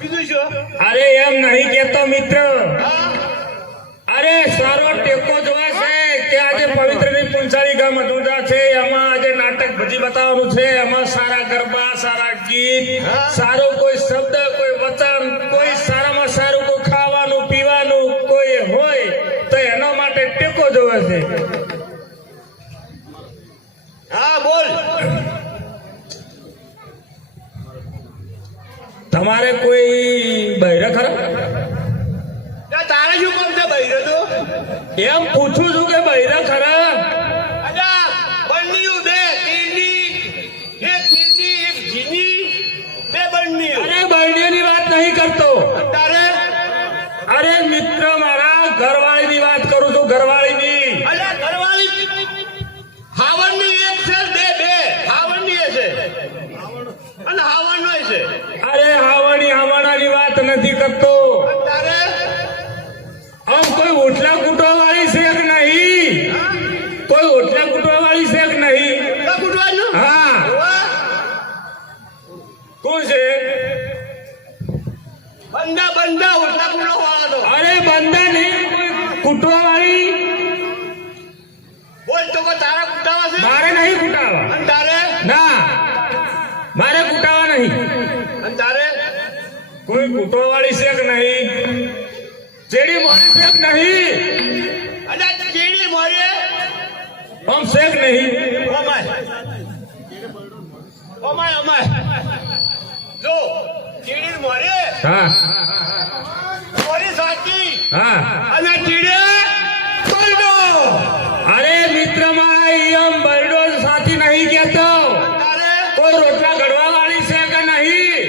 બીજું શું? અરે એમ નહીં કેતો મિત્ર, અરે સારો ટેકો જોવા છે કે આજે પવિત્ર ની પુંસાળી ગામ અધૂરા છે, એમાં આજે નાટક ભજી બતાવવાનું છે, એમાં સારા ગરબા, સારા ગીત, સારો કોઈ શબ્દ, કોઈ વચન, કોઈ સારામાં સારું કોઈ ખાવાનું પીવાનું કોઈ હોય તો એના માટે ટેકો જોવે છે. હા બોલ. તમારે કોઈ બહેરા ખરા? તારે શું કામ છે બૈરો તો? એમ પૂછું છું કે બહેરા ખરા? અલા બંડીયું બે તીરની, એક તીરની એક જીની, બે બંડીયું. અરે બહેરીની વાત નહીં કરતો, તારે અરે મિત્ર મારા ઘરવાળીની વાત કરું છું, ઘરવાળીની. અલા ઘરવાળી હાવણની એક છે, બે હાવણની છે અને હાવણનો છે. અરે હાવણાની વાત નથી કરતો, તારે આમ કોઈ ઓટલા કૂટવા વાળી છે કે નહીં? કોઈ ઓટલા કૂટવા વાળી છે કે નહીં? કુટવાનું હા, કોણ છે? બંડા ઉઠલા કુટલો વાળા તો. અરે બંદા નહીં, કોઈ કૂટવા વાળી. બોલ તો કોઈ તારા કુટાવા છે? મારે નહીં કૂટાવા, અને તારે ના મારે કૂટાવા નહીં. અને તારે કોઈ કૂટવા વાળી છે કે નહીં? ચેડી મોરે છે કે નહીં? અલા ચીડી મોરે આમ છે કે નહીં? અમાય જો ચીડી મોરે હા મોરી સાચી હા. અને ચીડે કોઈનો. અરે મિત્ર માય, આમ બરડો સાથી નહીં કેતો. તારે કોઈ રોટલા ઘડવા વાળી છે કે નહીં?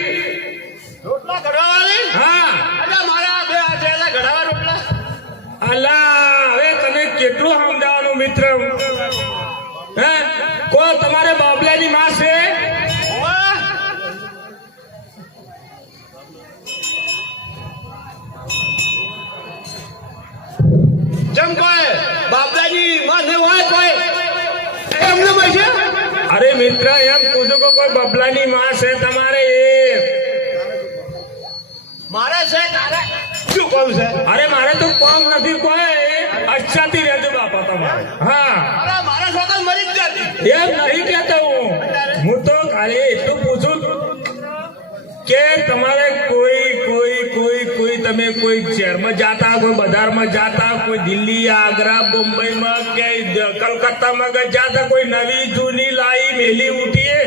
રોટલા ઘડવાવાળી? હા. અલા મારા બે હાથે એલા ઘડાવા રોટલા. અલા હવે તને કેટલું સમજાવવાનું મિત્ર? હે કોઈ તમારે બાબલાની માં છે? વાહ! જેમ કોઈ બાપલાની માં ને હોય કોઈ એમને હોય છે. અરે મિત્ર એમ પૂછું કે કોઈ બબલાની માં છે તમારે? મારે છે તારે શું કહું છે? અરે મારે તો કોમ નથી કોઈ, અચ્છાથી રહેજો બાપા તમારે. હા અરે મારા છોકરા મરી જ જતી. એમ નહીં કેતો હું તો ખાલી એટલું પૂછું કે તમારે કોઈ તમે કોઈ શહેરમાં જાતા, કોઈ બજારમાં જાતા, કોઈ દિલ્હી, આગ્રા, મુંબઈમાં કે કલકત્તામાં કે જાતા, કોઈ નવી જૂની લાઈ મેલી ઉઠીએ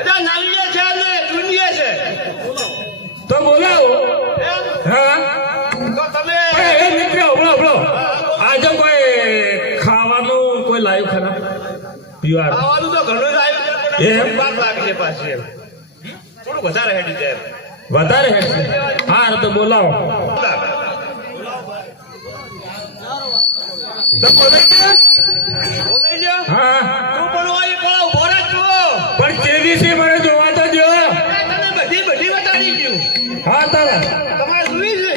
અરે નાલીએ છે ને દુનિયે છે. તો બોલાવો. એમ? હા તો તમે એ મિત્ર હબળો આજે કોઈ ખાવાનું કોઈ લાવ્યું ખરા પીવાનું? ખાવાનું તો ઘણું જ આવ્યું છે, પણ એમ? થોડી વાર લાગે છે પાછી એમ. થોડું વધારે હેડી છે એમ. વધારે હેડશે? હા તો બોલાવો. તો બોલાવી દે. બોલાઈ જાઓ. હા તું પણ હોય પણ ઉભો રહે જુઓ. પણ કેવી છે મને જોવા તો જો. તમે બધી બતાડી ગયું. હા તારા તમારે જોઈ છે.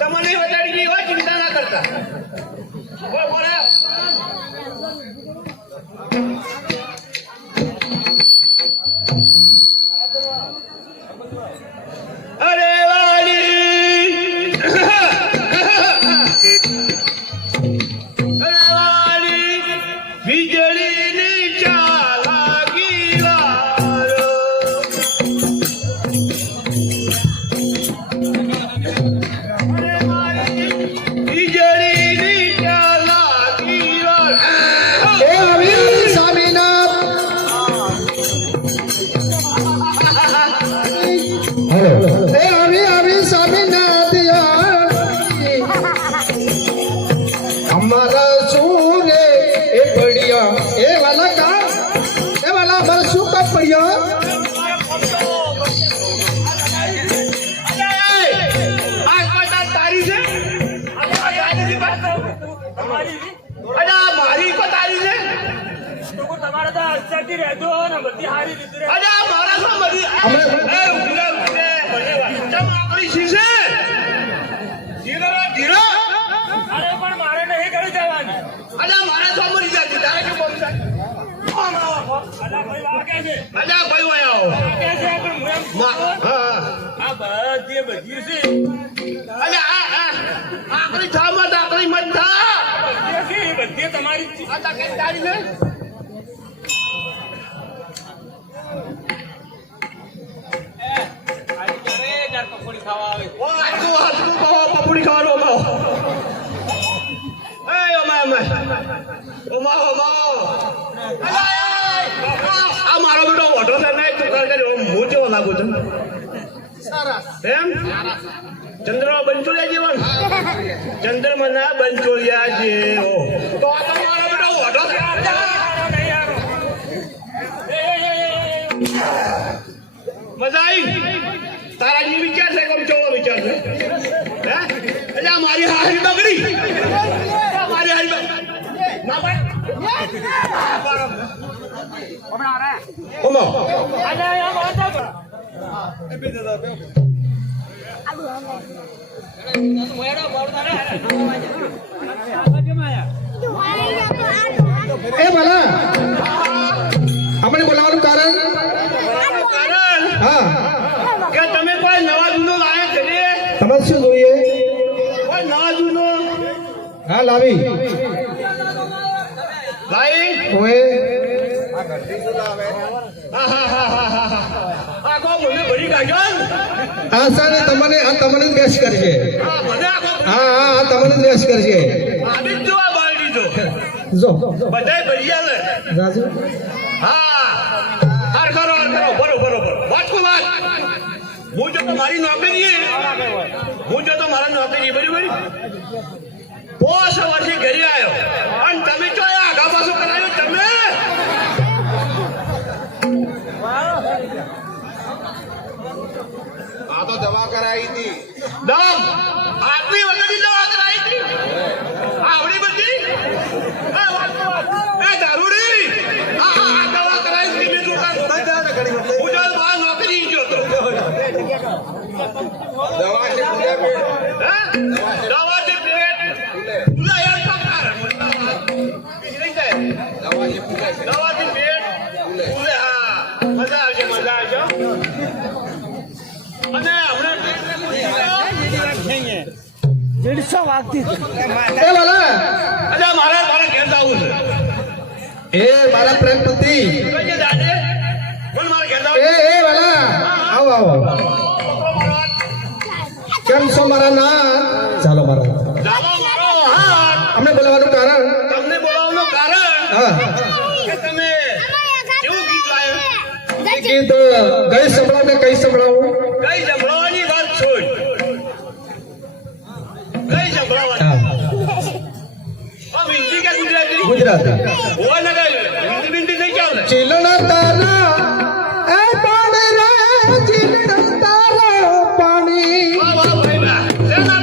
તમને બતાડી ગઈ હોય, ચિંતા ના કરતા. બોલ, બોલ. અરે વાલી અરે વાલી વીજળીની ચાલાકી વાળો. અરે વાલી વીજળીની ચાલાકી વાળો. એ રવિ સ્વામીનાથ. હેલો. એ રવિ સ્વામીનાથ અમારા શું રે એ પડ્યા એ વાલા કા એ વાલા અમારા શું કા પડ્યા? તારી છે? અલા મારી કો તારી છે? તમારે તો અચ્છાથી રહેજો ને બધી સારી રીતે રહેજો. અલા મારા શું બધી આપણી શીશે ધીરો ધીરો. અરે પણ મારે નહીં કરી દેવાની. અલા મારા શું મરી જતી તારે કે બોલ છે? અલા ભાઈ વાગે છે. અલા ભાઈ વાયો વાગે છે પણ હું એમ હા આ બધી બધી છે અને આકરી થા મત આકરી મત થા બધી તમારી જ છે. આ તાકે તારી ને ઓ આજુ આજુ બાવા પપડી ખાવાનો બાવ એ ઓમા આ મારો બેટો ઓઢો છે ને તું કર કરી હું કેવો લાગુ છું એમ ચંદ્ર બંચોલિયા જીવન ચંદ્રમના બંચોલિયા જેવો તો આ તો મારો બેટો ઓઢો છે મજા આવી તારા જે વિચાર છે કેમ ચોળો વિચાર છે હે એટલે આ મારી હારી બગડી મારી હારી ના ભાઈ ઓમો એ ભલા આપણે બોલાવવાનું કારણ કારણ હા કે તમે કોઈ નવા જૂનો લાયા છે ને તમારે શું જોઈએ કોઈ નવા જૂનો હા લાવી ભાઈ ઓએ આ કો મને ભરી કાઢ્યો આ સાને તમને જ બેસ કરશે હા મને આખો હા તમને જ બેસ કરશે આદિત જો આ બાળી દીધો જો બધાય ભરી આલે રાજુ હા હાર કરો બરોબર વાંચકો વાત હું જો તો મારી નોકરી બરાબર પોસ વર્ષથી ઘરે આવ્યો અને તમે જો આગા પાછો કરાયો તમે આ તો દવા કરાવી હતી દમ આટલી વખતની દવા કરાઈ હતી આવડી બધી એ દારૂડી આ દવા કરાઈ હતી બીજું કાંઈ હું જો બહાર નોકરી ગયો તો દવા છે પૂજા પેટ દવાથી પેટ ફૂલા યાર પકાર બીજી નહીં થાય દવા છે પૂજા છે દવાથી પેટ ફૂલે હા મજા આવશે અને હમણાં એ ભલા અચ્છા મારા ઘેર જવું છે એ મારા પ્રેમ પતિ કઈ છે દાદે બોલ મારા ઘેર જવું એ ભલા આવો કેમ છો મારા ના ચાલો મારા જામો મારો હાથ અમને બોલાવવાનું કારણ તમને બોલાવવાનું કારણ હા કે તમે કેવું ગીત લાવ્યો ગીત ગઈ સંભળાવ કે કઈ સંભળાવું કઈ સંભળાવવાની વાત છોડ કઈ સંભળાવવાની હા આમ હિન્દી કે ગુજરાતી ગુજરાતી હોય ને કઈ હિન્દી બિન્દી નહીં ચાલે ચીલણા તારા એ પાણી રે ચીલણા તારા પાણી વાહ વાહ ભાઈ વાહ શેના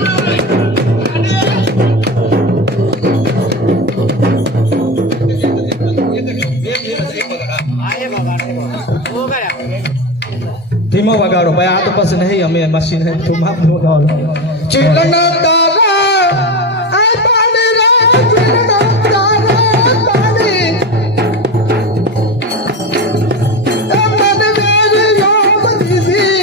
આપણે ધીમો વગાડો ભાઈ આ તો પછી નહીં અમે મશીન હે તું માપ વગાડો ચીલણા તારા એ પાણી રે ચીલણા તારા પાણી એ મને મેરી યાદ દીધી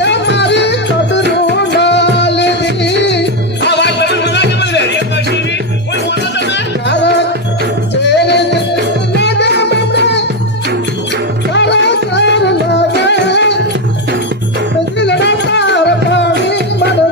એ મારી કદરો ડાલ દીધી આ વાત તમે બધા કે બોલ વેરી પછી કોઈ બોલો તમે તારા ચેરે લાગે મને તારા ચેરે લાગે ચીલણા તારા પાણી મને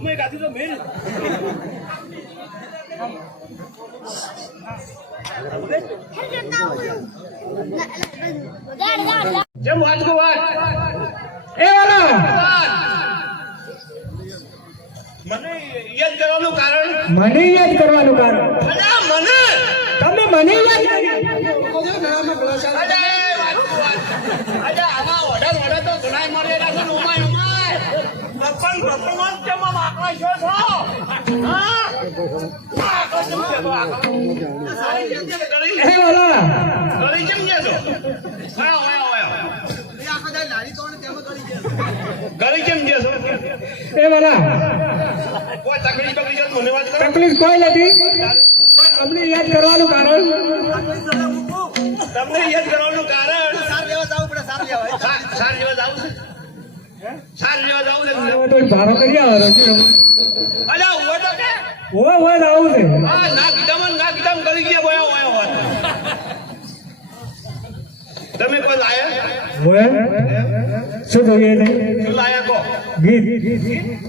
ધૂમે ગાધી તો મેલ જેમ વાત કો વાત એ વાલા મને યાદ કરવાનું કારણ મને યાદ કરવાનું કારણ અલા મને તમે મને યાદ અરે વાત કો વાત અરે આમાં ઓર્ડર તો ઘણા મરેલા છે ઉમાય બપ્પન કેમ આકલા છો છો હા આકલા કેમ છે તો આકલા એ વાલા ગળી કેમ છે તો આયો ગળી કેમ છે તો એ વાલા કોઈ તકલીફ પકડી જાય મને વાત કરો તકલીફ કોઈ નથી તમને યાદ કરવાનું કારણ તમને યાદ કરવાનું કારણ સાર લેવા જાવ છે સાર લેવા જાવ છે તો ભારો કરી આવો અલા ઉવો તો કે ઓય આવું છે આ ના કીધમ ગળી ગયા બોયા હોત તમે કોઈ લાયા ઓય શું જોઈએ છે શું લાયા કો ગીત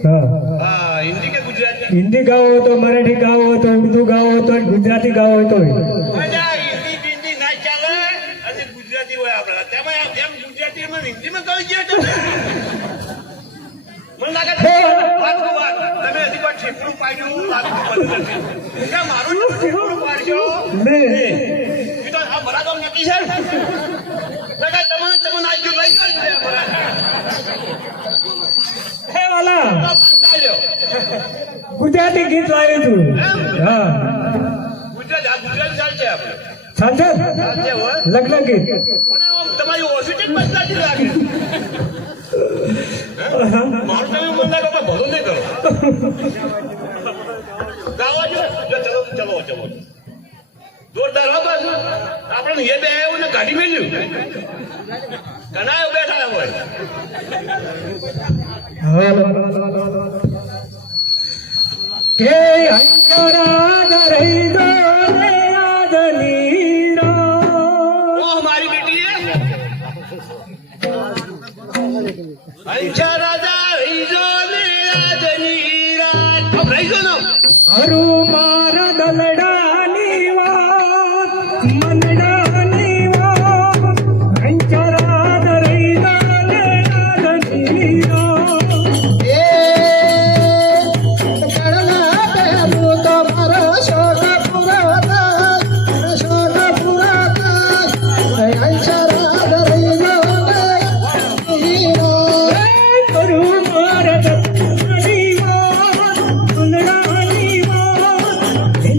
હા હા હિન્દી કે ગુજરાતી હિન્દી ગાવો હોય તો મરાઠી ગાવો હોય તો ઉર્દુ ગાવો હોય તો ગુજરાતી ગાવો હોય તો અલા હિન્દી ના ચાલે અને ગુજરાતી હોય આપણા તેમાં જેમ ગુજરાતી માં હિન્દીમાં ગળી ગયા તો મને લાગે છે વાત તમે હજી કોઈ ઠેકડું પાડ્યું લાગતું બધું નથી કે મારું ઠેકડું પાડ્યો ને એ તો આ બરાબર નક્કી છે લગાય તમને આઈ ગયું લઈ જાય હે વાલા બરાબર ગુજરાતી ગીત લાવ્યું છું હા ગુજરાતી ચાલશે આપણે ચાલશે ચાલશે હોય લગ્ન ગીત પણ આમ તમારી ઓફિસ જ બદલાતી લાગે મારું તમે મન લાગે કે ભલું નહીં કરો ગાવા જો ચલો જોરદાર હો બસ આપણે એ બે આવ્યું ને ગાડી મેલ્યું ઘણા બેઠા હોય કે અંતરા રહી દો ને આદનીરા ઓહ મારી બેટી અંચા રાજા રહી જો ને આજની રાત હવે રહી જો ને અરુ મારા દલડાની વાત મનડાની વાત અંચરા રહી દો ને આદનીરા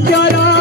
Jara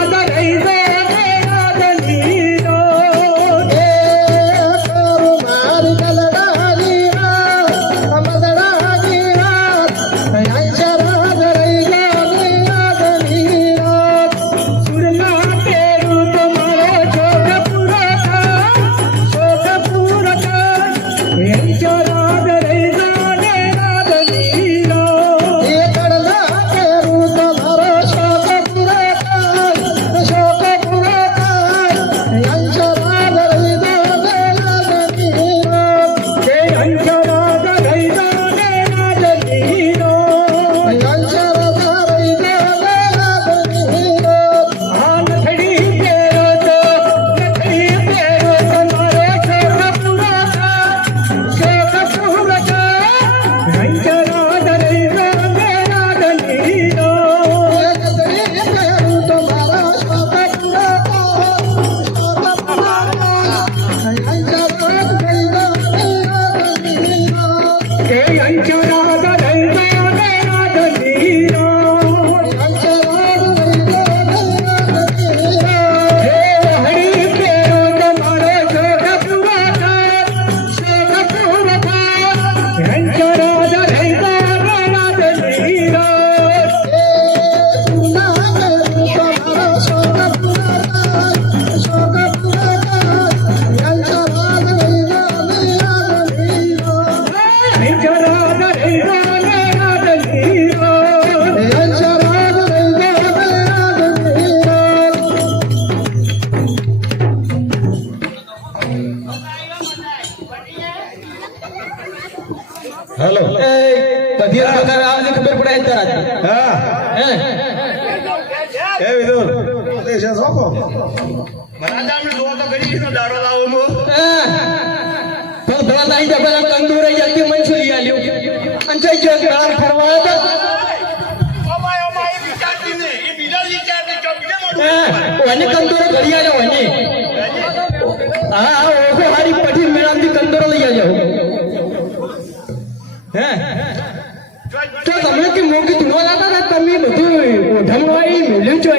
ખબર પડે તરત હા હે એ વિદુર એ છે સોકો મહારાજાને જોવો તો કરી દીધો દાડો લાવો મો તો ભલા નહીં તો પેલા તંદુર જલ્દી મંચુરી આલ્યો અને જઈ જો કાર ફરવા તો ઓમાય ઓમાય વિચારતી ને એ બીજા વિચારતી તો બીજા મોડું ઓને તંદુર ઘડી આલ્યો ઓને હા ઓકો હારી પઠી મેળાથી તંદુર લઈ આવજો હે તો તમે કે મોગી ધૂણવા દાતા ને તમે બધું ઓઢમણું આવી મેલ્યું છો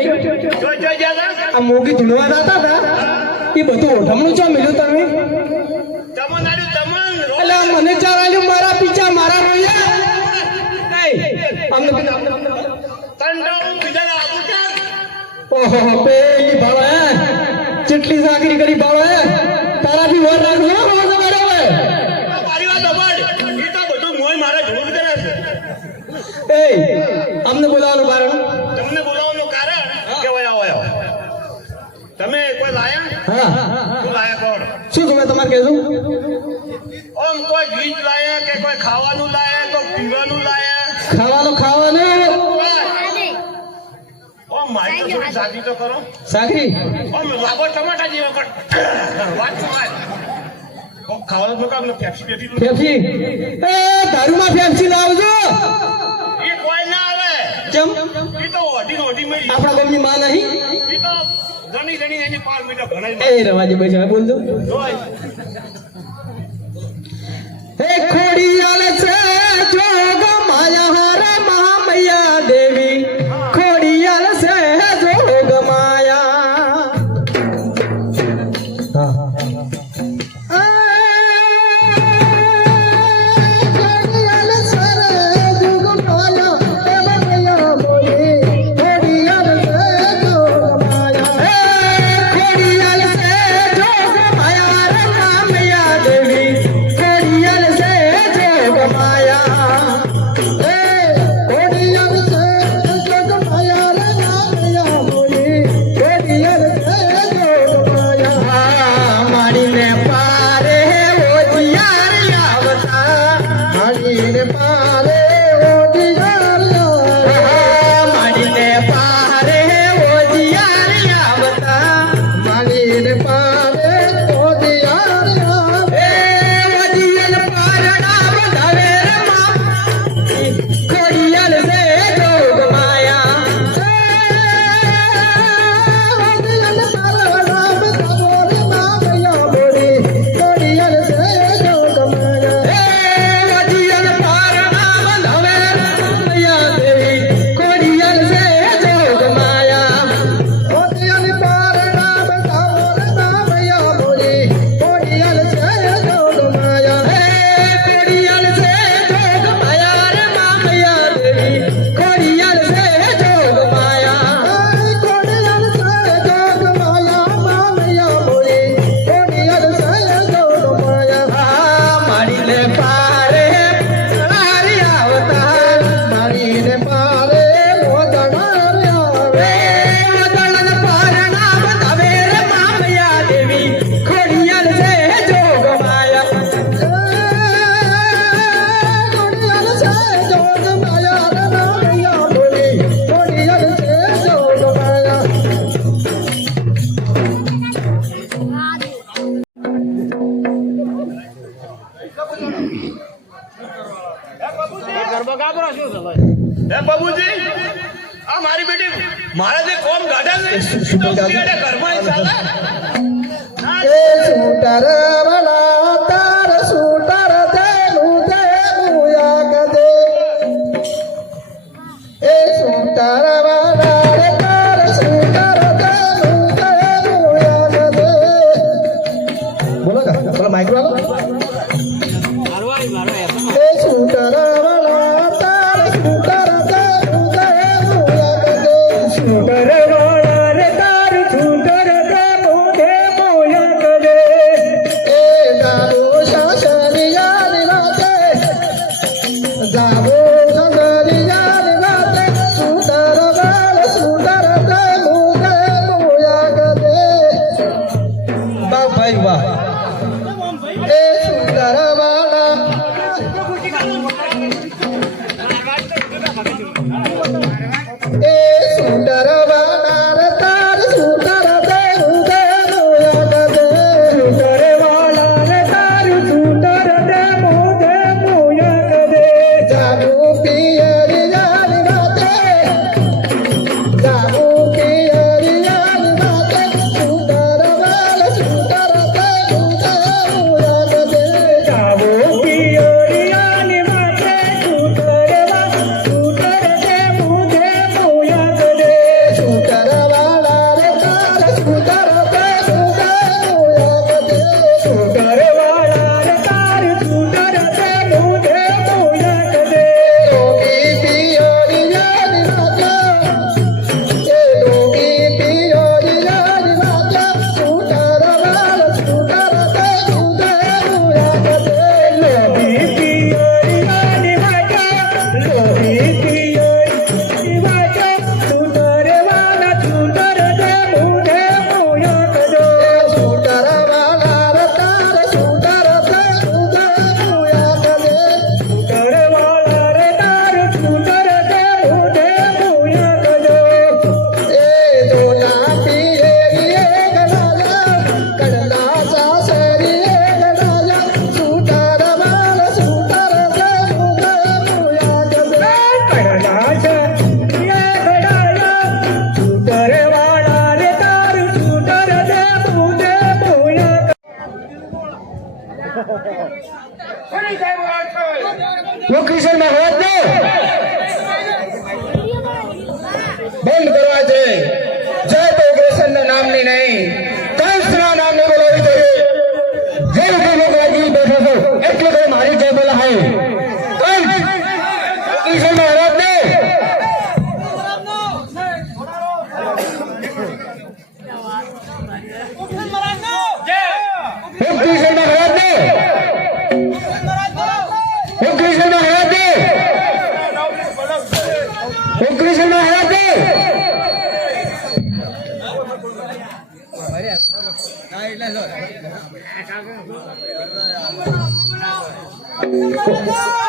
જો જ્યાદા આ મોગી ધૂણવા દાતા હતા એ બધું ઓઢમણું છો મેલ્યું તમે તમનાડું તમન એટલે આ મને ચાર આલ્યું મારા પીછા મારા રોયા અમને કંટાળું બીજા આવું છે ઓહો પેલી ભાળો હે ચેટલી સાકરી કરી ભાળો હે તારા બી વર રાખજો હો બરાબર મારી વાત અબાડ એ તો બધું મોય મારા જોડું કરે છે એ અમને બોલાવવાનું કારણ તમને બોલાવવાનું કારણ કે વયા વયા તમે કોઈ લાયા હા શું લાયા કોણ શું તમે તમારે કહેશું ઓમ કોઈ ગીત લાયા કે કોઈ ખાવાનું લાયા કોઈ પીવાનું લાયા ખાવાનું ઓમ મારી તો થોડી સાદી તો કરો સાકરી ઓમ લાગો ટમાટા જેવા કર વાત માર કોક ખાવાનું તો કામ પેપ્સી પેટી ફેફસી એ દારૂમાં ફેફસી લાવજો એ કોઈ ના આવે કેમ એ તો ઓઢી મરી આપણા ગામની માં નહીં એ તો ઘણી એની 5 મિનિટ ઘણાઈ એ રવાજી બેસા બોલજો જોઈ હે ખોડિયાલ છે જોગ માયા હરે મહામૈયા દેવી ખોડિયાલ છે જોગ માયા ખોડિયાલ સર જોગ માયા હે મૈયા બોલી ખોડિયાલ છે જોગ માયા હે ખોડિયાલ છે જોગ માયા રે મહામૈયા દેવી ખોડિયાલ છે જોગ માયા હે ખોડિયાલ છે જોગ માયા રે મહામૈયા બોલી ખોડિયાલ છે જોગ માયા મારીને પારે ઓડિયાર આવતા મારીને પારે ઓડિયાર મારીને પારે ઓડિયાર આવતા મારીને પારે ઓડિયાર એ ઓડિયાર પારણા વધાવે રે માં ખોડિયાલ છે જોગ માયા ઓડિયાર પારણા વધાવો રે મામૈયા બોલી ખોડિયાલ છે જોગ માયા ઓડિયાર પારણા વધાવે રે મામૈયા દેવી ખોડિયાલ છે જોગ માયા ઓડિયાર પારણા વધાવો રે મામૈયા બોલી ખોડિયાલ છે જોગ માયા ખોડિયાલ છે જોગ માયા રે મામૈયા દેવી ખોડિયાલ છે જોગ માયા ખોડિયાલ છે જોગ માયા મામૈયા બોલી ખોડિયાલ છે જોગ માયા મારીને પારે લારી આવતા મારીને પારે મોદણ આવે મોદણ પારણા બતાવે રે મામૈયા દેવી ખોડિયાલ છે જોગ માયા ખોડિયાલ છે જોગ માયા રે મામૈયા બોલી ખોડિયાલ છે જોગ માયા હે બાબુજી આ મારી બેટી મારા જે કોમ ગાડા છે તો ઉડીને ઘરમાં ઈ ચાલે એ સૂટર વાળા તાર સૂટર દેલું દેલું યાદ દે એ સૂટર વાળા રે તાર સૂટર દેલું દેલું યાદ દે બોલો કા બોલો માઈક વાળો એ સૂટર વાળા તાર સૂટર દેલું દેલું યાદ દે સૂટર વાળા રે તાર સૂટર દેલું દેલું યાદ દે એ દારૂ શાસરિયા રાતે જાવો શાસરિયા રાતે સૂટર વાળા એ સુંદર વાનાર તાર સુંદર દેવું દેવું યાદ દે સુંદર વાનાર તાર સુંદર દેવું દેવું યાદ દે જાગુ પિયરી જાની રાતે જાગુ પિયરી જાની રાતે સુંદર વાલ સુંદર દેવું દેવું યાદ દે જાગુ પિયરી જાની રાતે સુંદર વાલ સુંદર દેવું દેવું યાદ દે સુંદર વાલા રે તાર સુંદર દેવું દેવું યાદ દે સુંદર વાલા રે તાર સુંદર દેવું દેવું યાદ દે લોગી પિયરી જાની રાતે એ લોગી પિયરી જાની રાતે સુંદર વાલ સુંદર દેવું દેવું યાદ દે લોગી પિયરી જાની રાતે લોગી પિયરી વાતે સુંદર વાલ સુંદર દેવું દેવું યાદ દે સુંદર વાલા રે તાર સુંદર દેવું દેવું યાદ દે સુંદર વાલા રે તાર સુંદર દેવું દેવું યાદ દે એ દોના પિયરી એક રાજા કડલા સાસરી એક રાજા સુંદર વાલ સુંદર દેવું દેવું યાદ દે કડલા સાસરી એક રાજા સુંદર વાલા રે તાર સુંદર દેવું દેવું યાદ वो किशन महाराज ने बंद करवा दे जय तो ग्रेसन नामनी नहीं कंसना नामनी बोलवी જોઈએ જે લોકો રાજી બેઠો છો એટલે તો મારી જય બોલા હે કંસ કિશન મહારાજ ને હું કિશન મહારાજ ને હું કિશન મહારાજ ને હું કિશન મહારાજ ને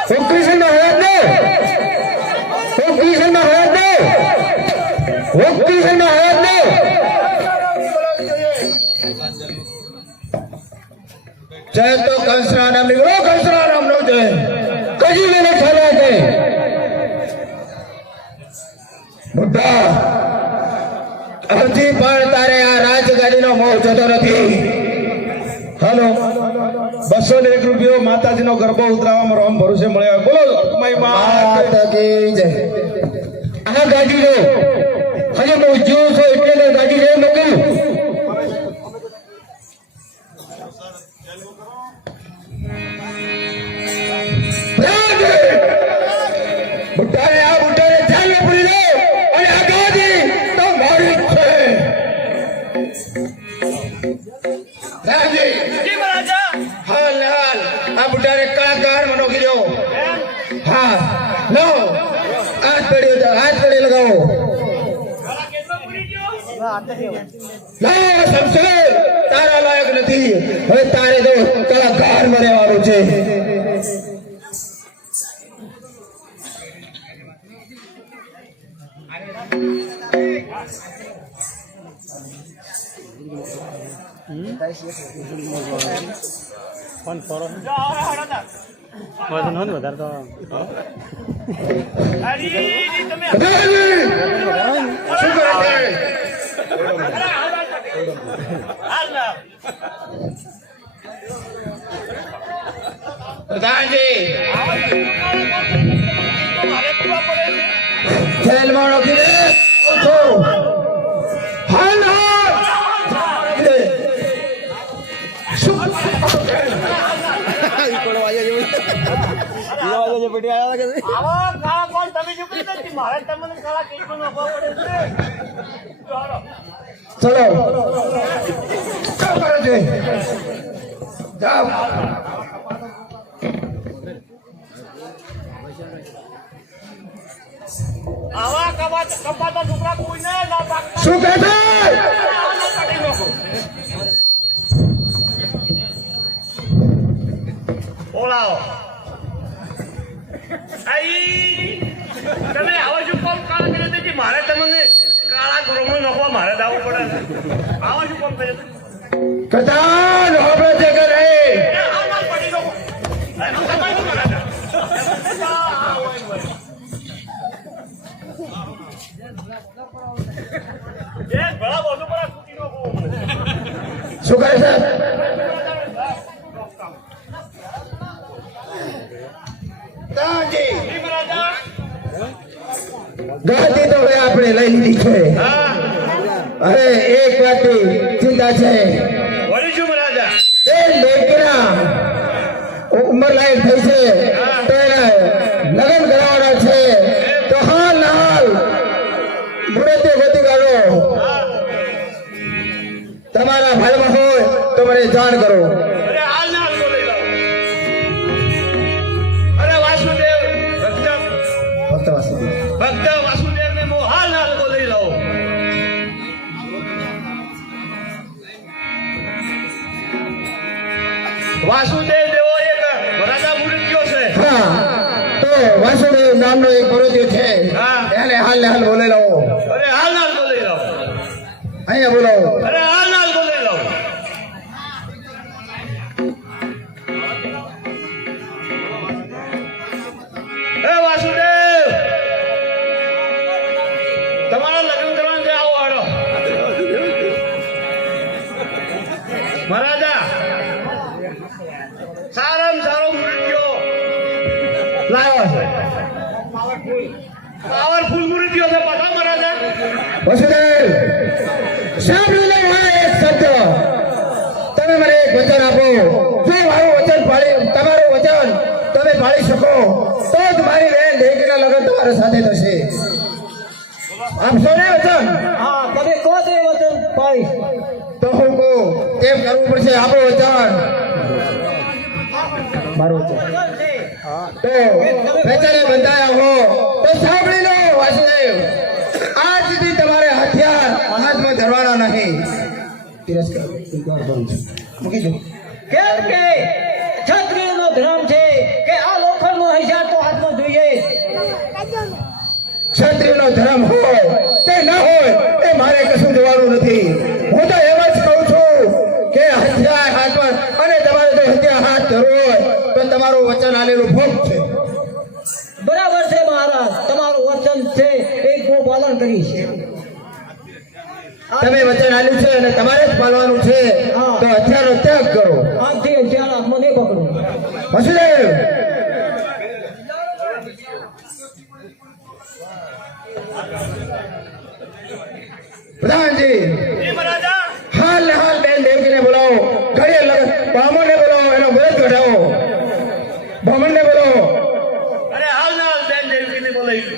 હું કિશન મહારાજ ને હું કિશન મહારાજ ને હું કિશન મહારાજ ને જય તો કંસના નામ નીકળો કંસના નામ નો જય કજી મને ઠાલા છે બુદ્ધા હજી પણ તારે આ રાજગાડીનો મોહ જતો નથી હાલો 201 રૂપિયો માતાજીનો ગરબો ઉતરાવવામાં રોમ ભરોસે મળ્યો બોલો માય માત કી જય આ ગાડી લો હજી હું જીવ છું એટલે ગાડી લે મોકલું બુટ્ટાને આ બુટ્ટાને ધ્યાન પૂરી લે અને આ ગાડી તો મારી જ છે રાજી જી મહારાજા હાલ હાલ આ બુટ્ટાને કલાકાર મનો કીધો હા લો હાથ પેડી લગાવો ના સમસે તારા લાયક નથી હવે તારે તો કલાકાર માં રહેવાનું છે પ્રધાનજી જેલમાં રોકીને ઉઠો હાલ ચલો શું કરો છે જાઓ શું કહે છે બોલાવો તમે આવો છો આવો શું કોમ કરે છે? કથાન હોબળે છે કે નહીં? હાલ માલ પડી ગયો. તમારે શું કરે છે? એ ભલા બોલતો પર છૂટી નો બોલ. શું કરે છે? દાજી ઈ મહારાજા. ગાદી તો હવે આપણે લઈ લીધી છે. હા, અરે એક વાતની ચિંતા છે. વળી શું મહારાજા? એ લેકના ઉંમર લાયક થઈ છે તો એને લગ્ન કરાવવાના છે. તો હાલ ને હાલ મુહૂર્તે ગતિ કરો. તમારા ભાઈમાં હોય તો મને જાણ કરો. અરે હાલ ના હાલ બોલાઈ લાવો. અરે વાસુદેવ ભક્ત વાસુદેવ ને હું હાલ ના હાલ બોલાઈ લાવો. વાસુદેવ દેવો એક વરાજા મૂર્તિઓ છે. હા તો વાસુદેવ નામનો એક પરોદ્યો છે. હા. એને હાલ ને હાલ બોલાવી લાવો. અરે હાલ ના હાલ બોલાઈ લાવો. અહીંયા બોલાવો. અરે હાલ ના હાલ બોલાઈ લાવો. હે વાસુદેવ, તમારા લગ્ન કરવાનું છે, આવો હાલો. મહારાજા, સારામાં સારો મૂર્તિઓ લાવ્યો છે. પાવરફુલ મૂર્તિઓ છે પાછા મહારાજા. વસુદેવ સાંભળી લો આ એક શબ્દ. તમે મને એક વચન આપો. જો મારું વચન તમારું વચન તમે પાળી શકો તો જ મારી બહેન દેવકીના લગ્ન તમારા સાથે થશે. આપશો ને વચન? હા, તમે કહો તો એ વચન પાડીશ. તો હું કહું તેમ કરવું પડશે. આપો વચન. મારું વચન તો વચને બંધાયા હો તો સાંભળી લો વાસુદેવ. આજ સુધી તમારે હથિયાર હાથમાં ધરવાના નહીં. તિરસ્કાર મૂકી દો. કેમ કે ક્ષત્રિયનો ધર્મ છે કે આ લોખંડનો હથિયાર તો હાથમાં જોઈએ. ક્ષત્રિયનો ધર્મ હોય કે ન હોય એ મારે કશું જોવાનું નથી. હું તો એમ જ કહું છું કે હથિયાર હાથમાં અને તમારે જો હથિયાર હાથ ધરવો હોય તો તમારું વચન આલેલું ભોગ છે. બરાબર છે મહારાજ, તમારું વચન છે એ હું પાલન કરીશ. તમે વચન આલ્યું છે અને તમારે જ પાલવાનું છે તો હથિયારનો ત્યાગ કરો. આજથી હથિયાર હાથમાં નહીં પકડું. વસુદેવ પ્રધાનજી જી મહારાજા. હાલ ને હાલ બેન દેવકીને બોલાવો. ઘડીએ બ્રાહ્મણને બોલાવો. એનો વ્રત કઢાવો. બ્રાહ્મણને બોલાવો. અરે હાલ ના હાલ બેન દેવકીને બોલાવી લો.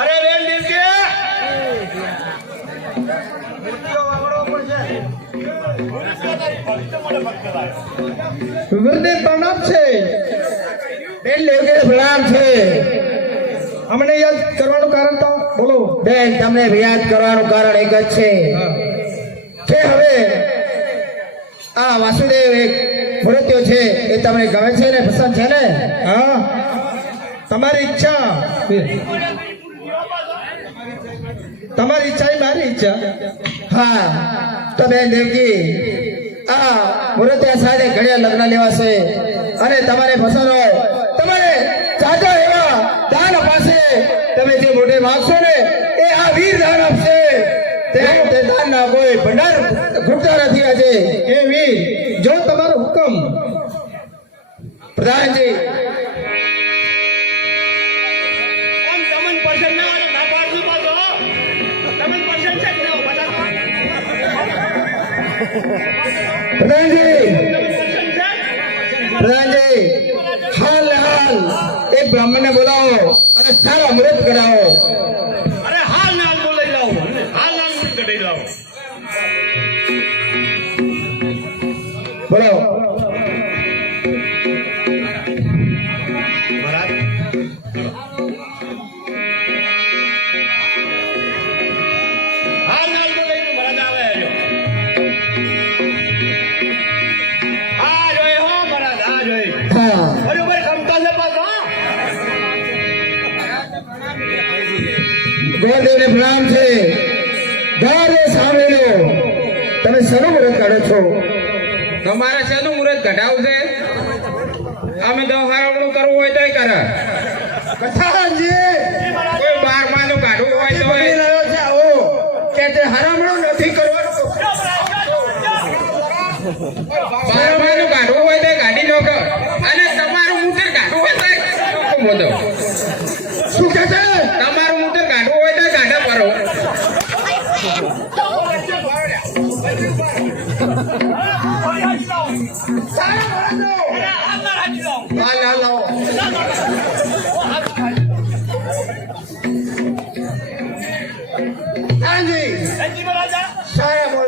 અરે બેન દેવકી, વૃદ્ધે પ્રણામ છે. બેન દેવકીને પ્રણામ છે. અમને યાદ કરવાનું કારણ તો બોલો. બેન તમને યાદ કરવાનું કારણ એક જ છે કે હવે આ વાસુદેવ એક મૂર્તિઓ છે એ તમને ગમે છે ને પસંદ છે ને? હા, તમારી ઈચ્છા. તમારી ઈચ્છા એ મારી ઈચ્છા. હા તો બેન દેવકી આ મૂર્તિયા સાથે ઘડિયા લગ્ન લેવાશે અને તમારે પસંદ હોય તમારે ચાચા એવા દાન અપાશે. તમે જે મોઢે માગશો ને એ આ વીર દાન આપશે. તે દાન ના કોઈ ભંડાર ખૂટતા નથી આજે. એ વીર જો તમારો હુકમ. પ્રધાનજી આમ તમને પસંદ ના આવે તો ના પાડજો પાછો. તમને પસંદ છે કે ના બતાવો. પ્રધાનજી તમને પસંદ છે? પ્રધાનજી હાલ ને હાલ એક બ્રાહ્મણને બોલાવો અને સારા મુહૂર્ત કરાવો. અરે હાલ ના હાલ બોલાવી લાવો. હાલ ના હાલ કઢાઈ લાવો. બોલાવો. મહારાજ, હાલ ના હાલ બોલાવી લો. મહારાજ આવે જો. આ જોઈ હો મહારાજ, આ જોઈ. હા બરોબર ખમતો ગોરદેવને પ્રણામ છે. ગારે સાંભળેલો તમે શેનું મુહૂર્ત કાઢો છો? તમારે શેનું મુહૂર્ત કઢાવું છે? અમે તો હારવણું કરવું હોય તોય કરે. કથાજી કોઈ 12માનું કાઢવું હોય તો બની રહ્યો છે આવો કે તે હરામણું નથી કરવાનું. 12માનું કાઢવું હોય તો કાઢી લો કે. અને તમારું મૂતર કાઢવું હોય તો બોલો. શું કહે છે? તમારું મૂતર કાઢવું હોય તો કાઢા પરો.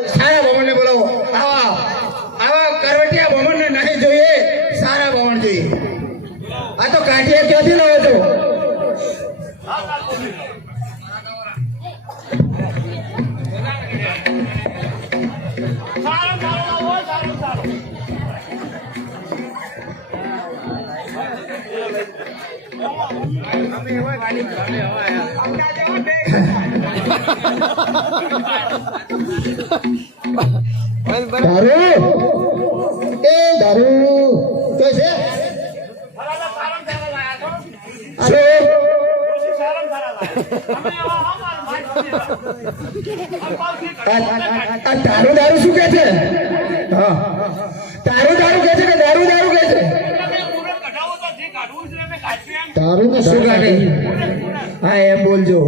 સારા ભવનને બોલાવો. આવા કરવટિયા ભવનને નહીં જોઈએ, સારા ભવન જોઈએ. આ તો કાઠિયા ક્યાંથી લાવો છો? દારૂ એ દારૂ તો છે તારું દારૂ શું કે છે? હા તારું દારૂ કે છે કે દારૂ દારૂ કે છે? તારું તો શું કાઢે? હા એમ બોલજો.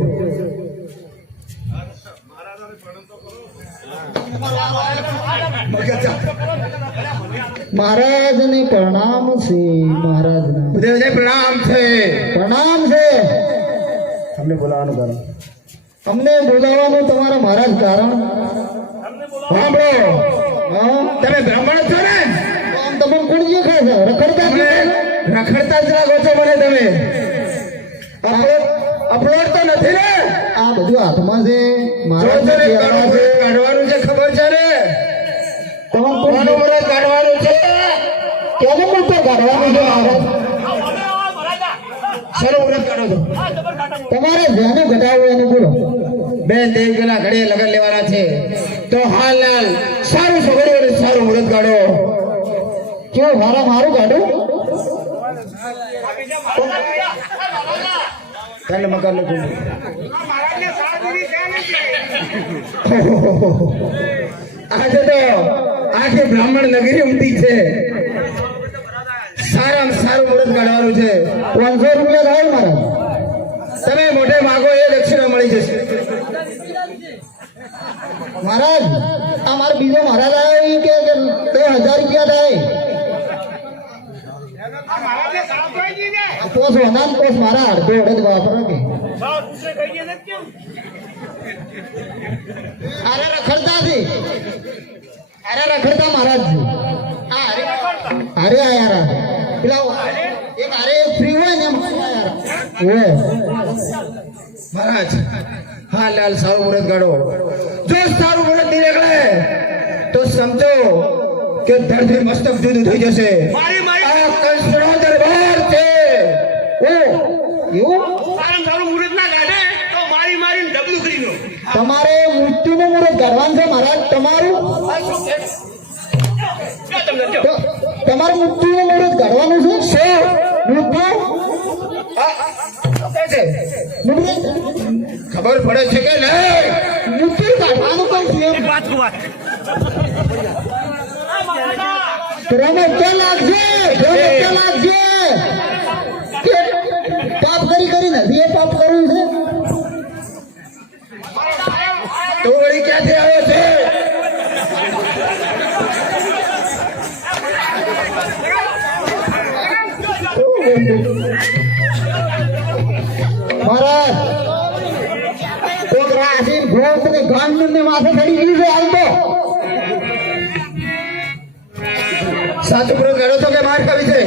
મહારાજ ને પ્રણામ છે. મહારાજ પ્રણામ છે. પ્રણામ છે. અમને બોલાવવાનું કારણ? અમને બોલાવવાનું તમારા મહારાજ કારણ સાંભળો. હા તમે બ્રાહ્મણ છો ને? આમ તમે કોણ જે ખાય છે? રખડતા જ રાખો છો મને તમે. અપલોડ તો નથી ને? આ બધું હાથમાં છે. મહારાજ કાઢવાનું છે ખબર છે ને? તમારું મુહૂર્ત કાઢવાનું છે. કેનું મુહૂર્ત કાઢવાનું છે મહારાજ? શેનું મુહૂર્ત કાઢો છો? તમારે જેનું ઘટાડવું એનું બોલો. બેન દેવજીના ઘડીએ લગન લેવાના છે તો હાલ સારું સગડ્યું અને સારું મુહૂર્ત કાઢો. કેવું મારા મારું કાઢું? તને મકાન લખું. આજે તો આખી બ્રાહ્મણ નગરી ઉમટી છે. સારામાં સારું મુહૂર્ત કાઢવાનું છે. 500 રૂપિયા લાવો મારા. તમે મોઢે માગો એ દક્ષિણા મળી જશે. મહારાજ આ મારો બીજો મહારાજ આવ્યો કે 1000 રૂપિયા થાય. પોસ વનાન પોસ મારા અડધો અડધ વાપરો કે અરે રખડતા છે. અરે રખડતા મહારાજ અરે આયા પેલા એક અરે ફ્રી હોય ને મહારાજ. હા લાલ સારું મુહૂર્ત કાઢો. જો સારું મુહૂર્ત નહીં નીકળે તો સમજો કે ધરતી મસ્તક જુદું થઈ જશે. આ કંસનો દરબાર છે. એવું સારું મુહૂર્ત ના કાઢે તો મારીને ડબલું કરી દો. તમારે મૃત્યુનું મુહૂર્ત કાઢવાનું છે મહારાજ. તમારું તમારું મૃત્યુનું મુહૂર્ત કાઢવાનું છે. શું મૃત્યુ? ખબર પડે છે કે નહીં? મૃત્યુ કાઢવાનું પણ છે. ક્યાં લાગશે? પાપ કરી નથી એ પાપ કરવું છે તો વળી ક્યાંથી આવે છે? મહારાજ કોક રાશિ ભોગ ને ગાંડ ને માથે ચડી ગયું છે. હાલ તો સાચું પૂરો કરો છો કે માર કવિ છે?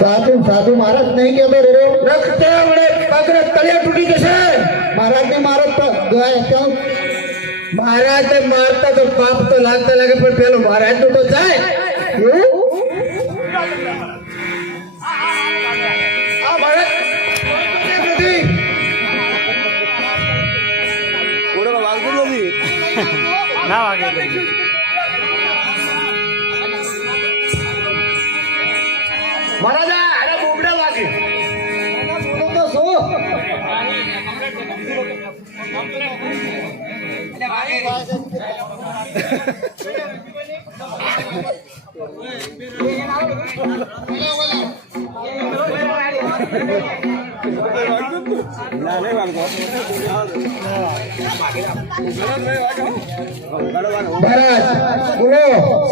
સાચું સાચું મહારાજ નહીં કેતો રે રખતે વડે પગને તળિયા તૂટી જશે. મહારાજ ને મારો મહારાજ ને મારતા તો પાપ તો લાગતા લાગે પણ પેલો મહારાજ નું તો જાય. મહારાજા અરે બોબડા વાગે બોલો તો શું મહારાજ બોલો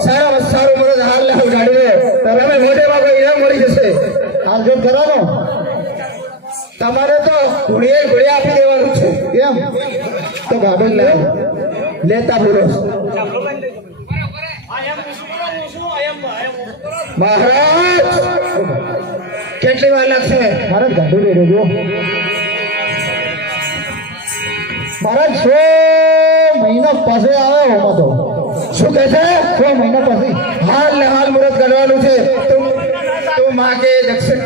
સારા સારું મળે હાલ હાલ ગાડી લે તમે મોઢે વાગો ઇનામ મળી જશે હાલ જોત કરવાનો તમારે તો ઘોડીએ ઘોડી આપી દેવાનું છે કેમ તો ગાડો લે લેતા બોલો મહારાજ કેટલી વાર લાગશે મહારાજ ગાડું લઈ લેજો મહારાજ 6 મહિના પાસે આવે હોમાં તો શું કહે છે 6 મહિના પછી હાલ ને હાલ મુહૂર્ત કરવાનું છે તું માગે દક્ષિણ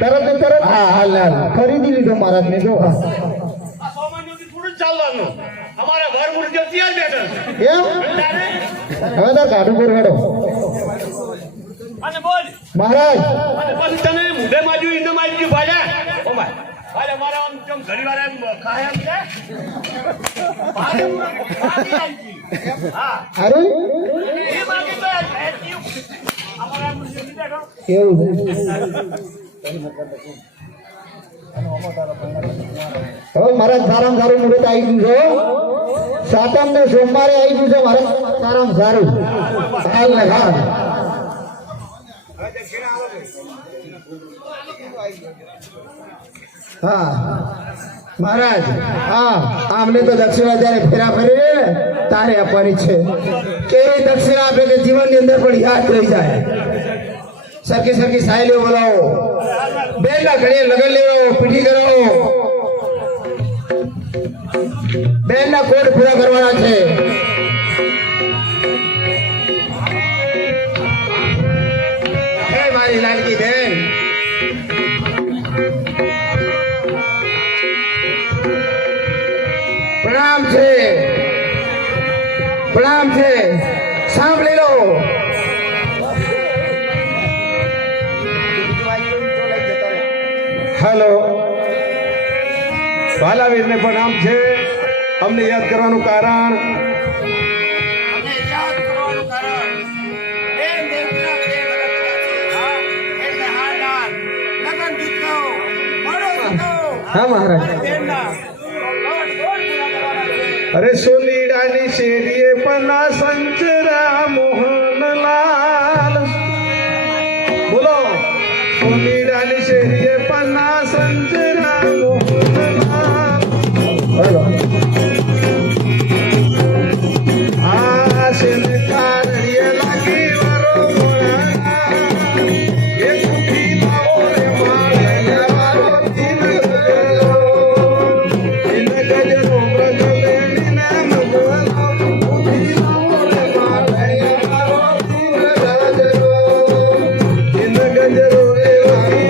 તરત ને તરત હા હાલ ને હાલ ખરીદી લીધો મહારાજ ને જો હા સામાન્યથી થોડું જ ચાલવાનું અમારા ઘર મૂર્તિઓ ત્યાં જ બેઠા એમ હવે તો ગાડું પર હેડો અને બોલ મહારાજ અને પછી તને મુઢે માજુ ઇને માજુ ભાડ્યા ઓ ભાઈ ભાઈ અમારા આમ કેમ ઘણી વાર એમ ખાય એમ છે ભાડે ભાડી આવી હા અરે એ માગે તો અમારા મૂર્તિઓ બેઠો એવું છે હવે મહારાજ સારામાં સારું મુહૂર્ત આવી ગયું છે સાતમ ને સોમવારે આવી ગયું છે મહારાજ સારામાં સારું હાલ ને હાલ હા મહારાજ હા આમને તો દક્ષિણા જયારે ફેરા ફરી ને તારે આપવાની છે કેવી દક્ષિણા આપે કે જીવનની અંદર પણ યાદ રહી જાય સરખી સરખી સાહેલીઓ બોલાવો બેન ના ઘડીએ લગન લેવો પીઠી કરાવો બેન ના કોડ પૂરા કરવાના છે હે મારી લાડકી બેન પ્રણામ છે સાંભળી લો હેલો ભાલાવીરને પ્રણામ છે અમને યાદ કરવાનું કારણ હા મહારાજ અરે સોલીડાની શેરીએ પના સંચરા મોહનલાલ બોલો સોલીડાની શેરીએ પના સંચરા મોહનલાલ બોલો આ શેર કારડીએ લાગી વરો મોળા એ કુઠી લાવો રે માળે વારો દિન ગજરો ગજરો રે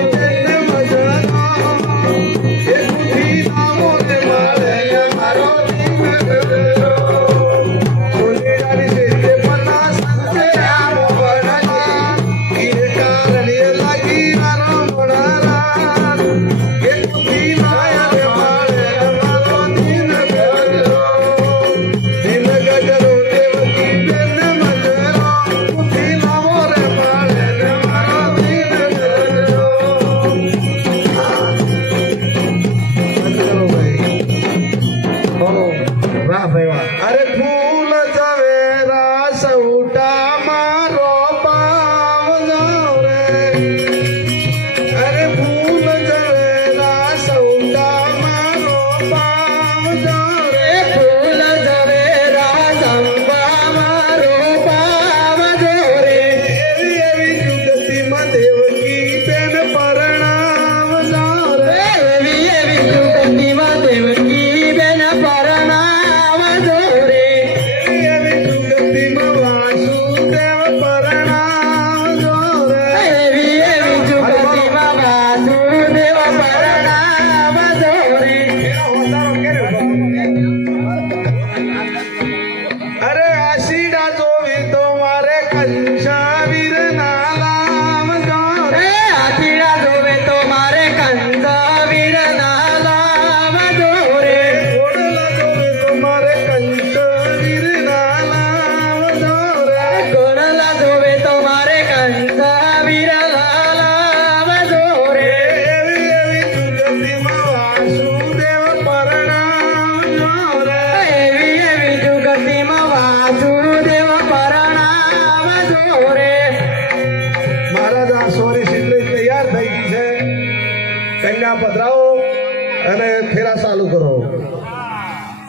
અને ફેરા ચાલુ કરો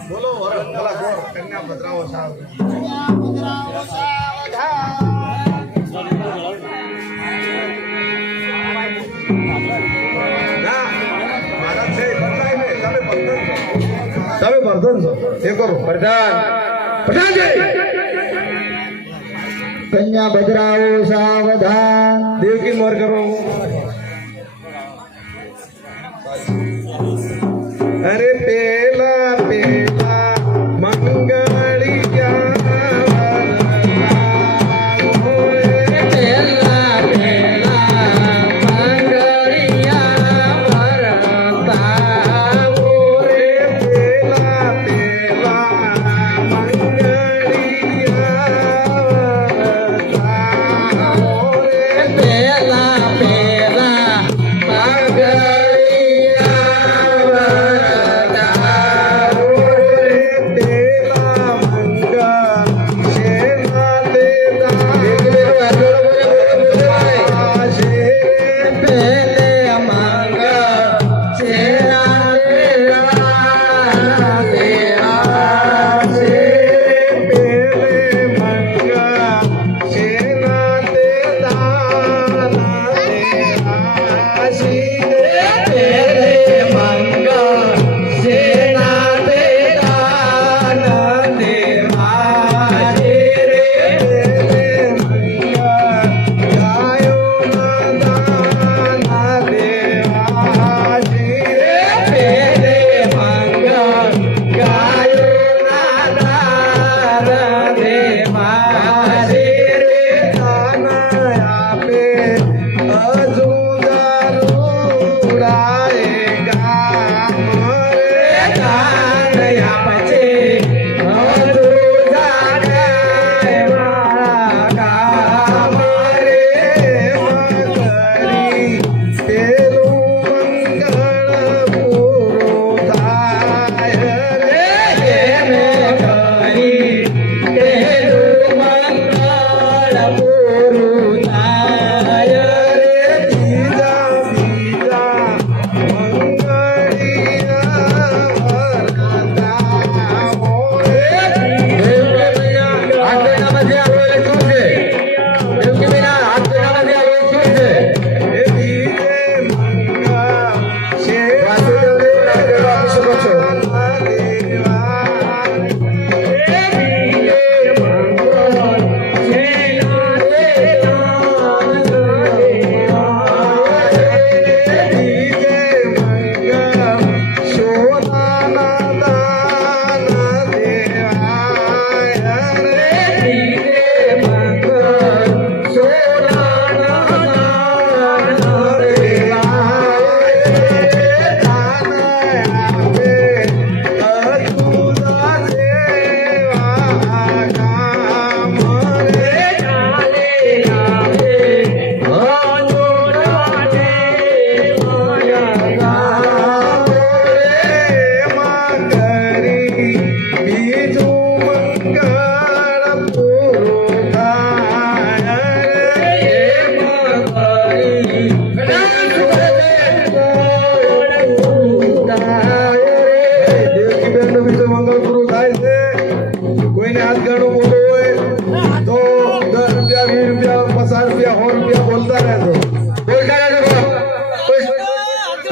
બોલો ભલા ગોર કન્યા ભદ્રાઓ સાહેબ તમે પ્રધાન છો એ કરો પ્રધાન કન્યા ભદ્રાઓ સાવધાન દેવકી મોર કરો અરે પેલા પેલા મંગળિયા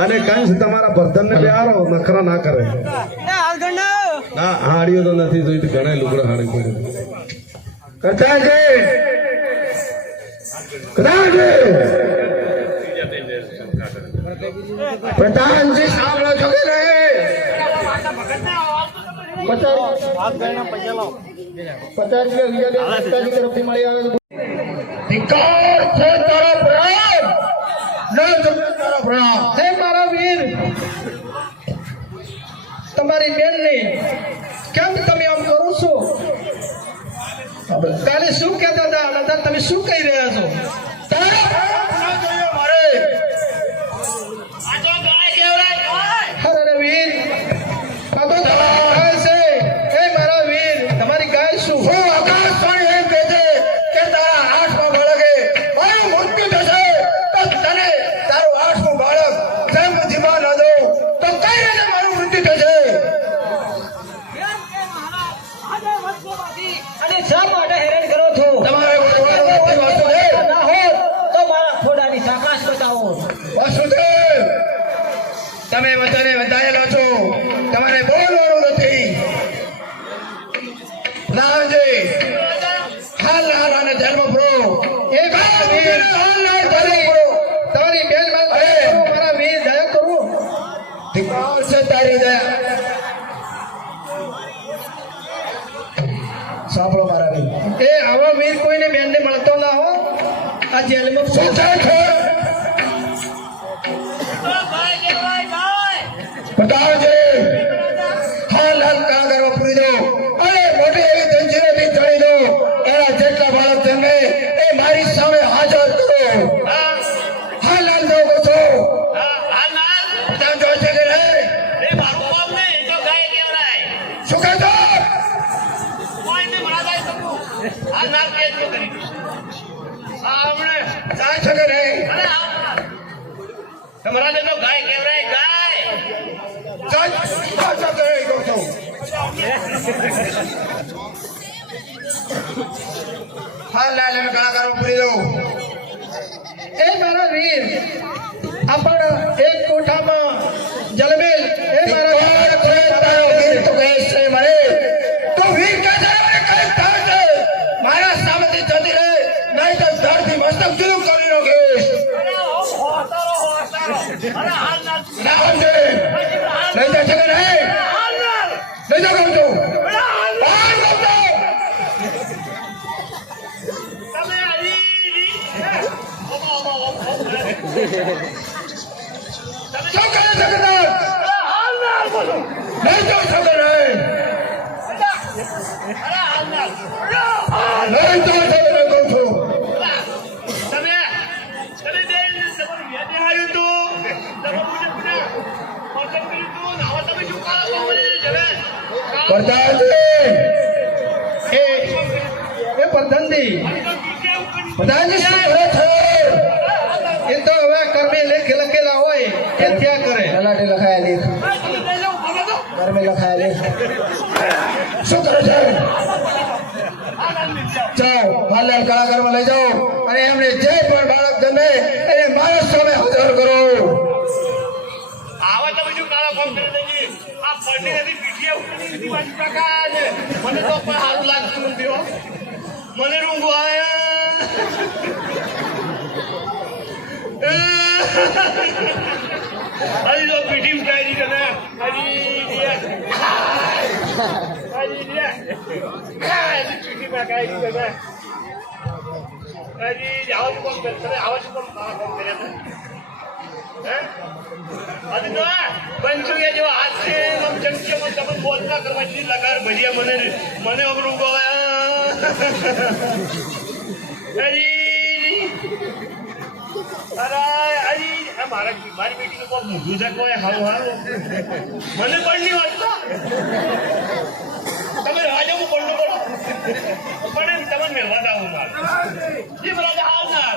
અને કંસ તમારા વર્ધન ને પ્યારો નખરા ના કરે ના હાડીઓ તો નથી જોઈ ઘણા લુગડા હાડી પડે કરતા છે પ્રધાનજી સાંભળો છો કે નહીં 50 રૂપિયા તરફથી મળી આવે ધિક્કાર છે તારો પ્રણામ તારો પ્રણામ હે મારા વીર તમારી બેન ને કેમ તમે આમ કરો છો કાલે શું કહેતા હતા અને તમે શું કહી રહ્યા છો તારા મારે આ તો ગાય કેવડાય અરે વીર આ તો ગાય છે હે મારા વીર તમારી ગાય શું હું આકાશ પણ એમ કહે છે કે તારા હાથમાં બાળકે મારું મૃત્યુ થશે તો તને તારું હાથનું બાળક જેમ જીવા ન દો તો કઈ આ જેલમાં શું થાય છે પ્રધાનજી હા લાલ કાં કરવા પૂરી દો અને મોટી એવી જંજીરોથી ચડી દો એના જેટલા બાળક જન્મે એ મારી સામે હાજર કરો હા લાલ દો છો પ્રધાન જોઈ છે કે નહીં શું કહેતો જાય છે કે નહીં તમારા તો ગાય કેવરાય ગાય જાય છે કે નહીં કહું છું હા લાલ અને કાં કરવા પૂરી દો એ મારા વીર આપણ એક કોઠામાં જલમેલ એ મારા તારો વીર તો કહે છે મને તો વીર કહે છે મને કઈ થાય છે મારા સામેથી જતી રહે નહીં તો ધરતી મસ્તક જુદું કરી નાખીશ ના સમજે નહીં જશે કે નહીં નહીં તો કહું છું બહાર કહું છું શું કરે છે કદાચ નહીં તો શકે નહીં નહીં તો શકે નહીં કહું છું પ્રધાનજી એ પ્રધાનજી પ્રધાનજી શું કરે છે એ તો હવે કર્મે લખેલા હોય એ થયા કરે તલાટી લખાયા લેખ કર્મે લખાયા લેખ શું કરે છે જાઓ હાલ કલાકારમાં લઈ જાઓ અને એમને જે પણ બાળક જન્મે એને મારા સામે હાજર કરો આવા તમે શું કાળા ફોન કરી દેજી આ ફળની નથી પીઠીએ ઉકળી નથી વાંચી કાકા ને મને તો પણ સારું લાગતું નથી હો મને રૂંગો આયા હજી તો પીઠી ઉઠાઈ દીધી ને પીઠીમાં કાઈ દીધી ને હજી આવા શું કામ કરે આવા શું કામ કાળા ફોન કર્યા હતા બંચુરિયા જેવો હાથ છે જંક્શનમાં તમે બોલતા કરવા જેવી લગાર ભર્યા મને અમરું મારી બેટીનું કોઈ મૂઢું છે કોઈ હારું હારું મને પણ નહીં વાંચતો તમે રાજા હું પણ બોલો પણ એમ તમે મેળવા જાવ મારે જી રાજા હાલ ના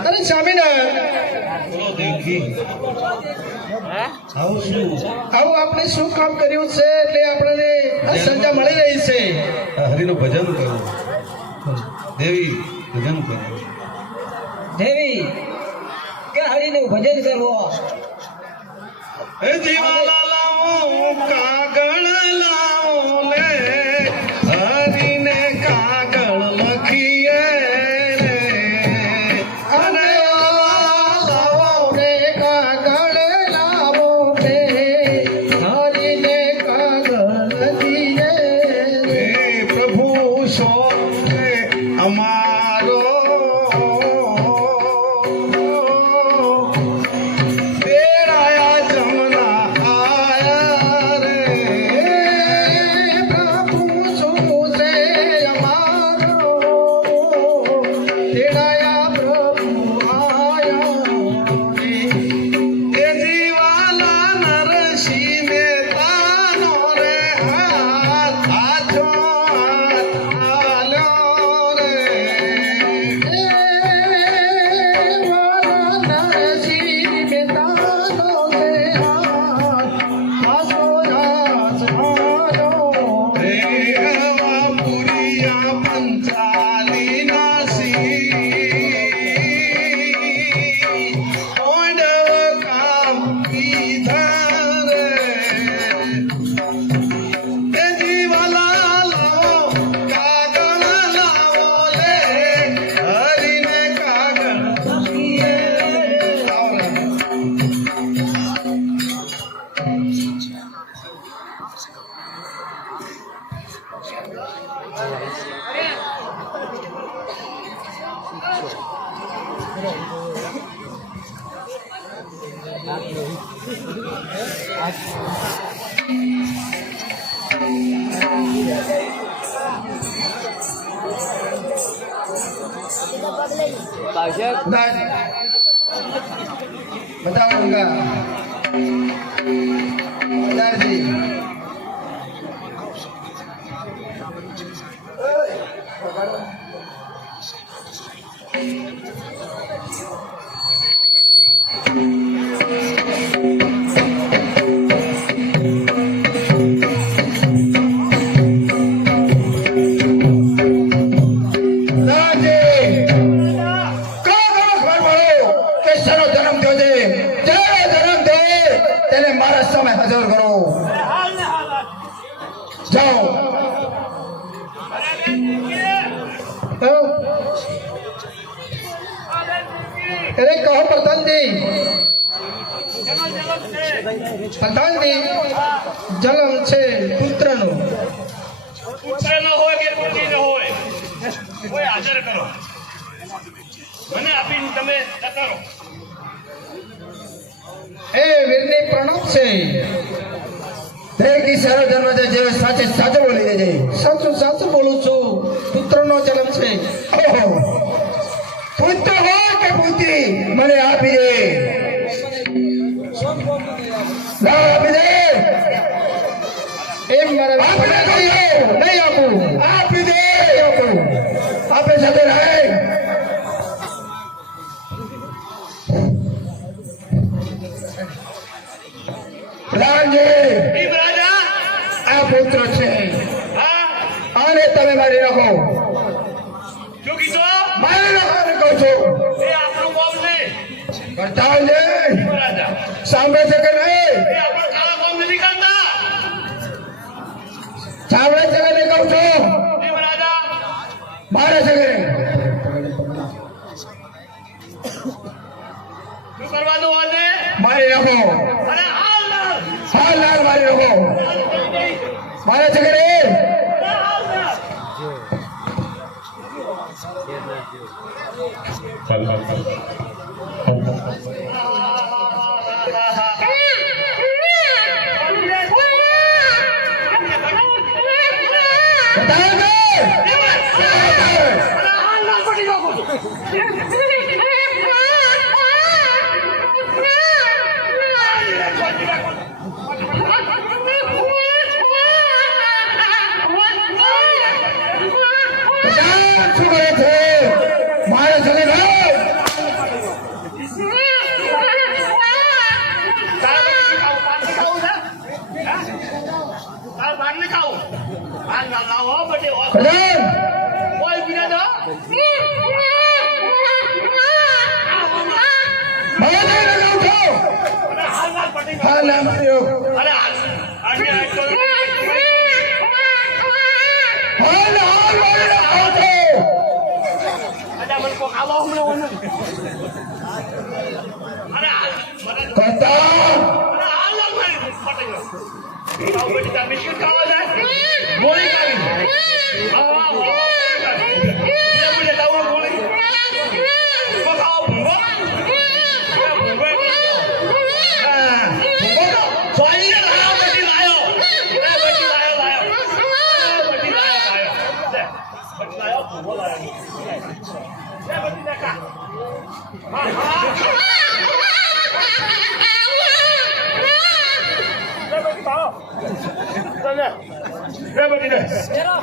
અરે સ્વામિનારાયણ આવું આપણે શું કામ કર્યું છે એટલે આપણને આ સજા મળી રહી છે હરિનું ભજન કરો દેવી ભજન કરો દેવી કે હરિનું ભજન કરવો એ જીવાલા લાવો કાગળ લાવો લે હરિને કાગળ લખીએ રે અને લાવો રે કાગળ લાવો રે હરિને કાગળ લખીએ હે પ્રભુ સોને અમારો તેરાયા જમના આયા રે बताओ उनका जी अरे कहो प्रधान जी जन्म છે પુત્રનો પુત્રનો હોય કે પુત્રીનો હોય કોઈ હાજર કરો મને આપીને તમે જતા રહો એ વીરને પ્રણામ છે તે કી સારો જન્મ છે જે સાચે સાચું બોલી દેજે સાચું બોલું છું પુત્રનો જન્મ છે ઓહો પુત્ર હોય કે પુત્રી મને આપી દે ના આપી દે એમ મારા નહીં આપું આપી દે આપું આપે સાથે રહે રાજી રાજા આ પુત્ર છે હા આને તમે મારી નાખો શું કીધું મારી નાખો કહું છું એ આપણું કામ નહીં કરતા છે રાજા સાંભળે છે કે નહીં એ આપણું કાળા કામ નથી કરતા સાંભળે છે કે નહીં કહું છું એમ રાજા મારે છે કે શું કરવાનું આજે મારી નાખો અરે હાલ ના હાલ લાલ મારી નાખો મારે છે કે નહીં બતાવો ને શું કરે છે મારે છે કે નહીં કલ્યાણ મારે નહીં લગાવું છો હાલ ના માર્યો હાલ હાલ મારી નાખો છો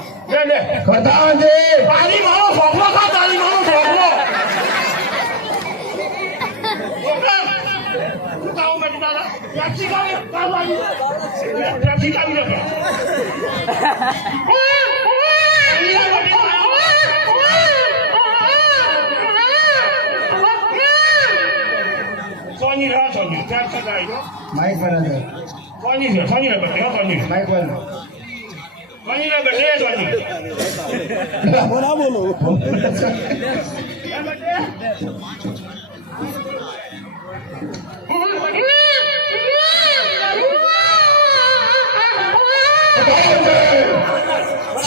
કરતા કરતા છે તારી મારો ફોફલો ખા તારી મારો ફોફલો શું ખાવું બેટી દાદા ટ્રેક્સી ખાવી ટ્રેક્સી ખાવી નથી સોની રહો સોની ટ્રેક્સી ખાવી માઇક પર અંદર સોની છે સોની ને બેઠે સોની માઇક પર સોની ને બેઠે સોની બોલા બોલો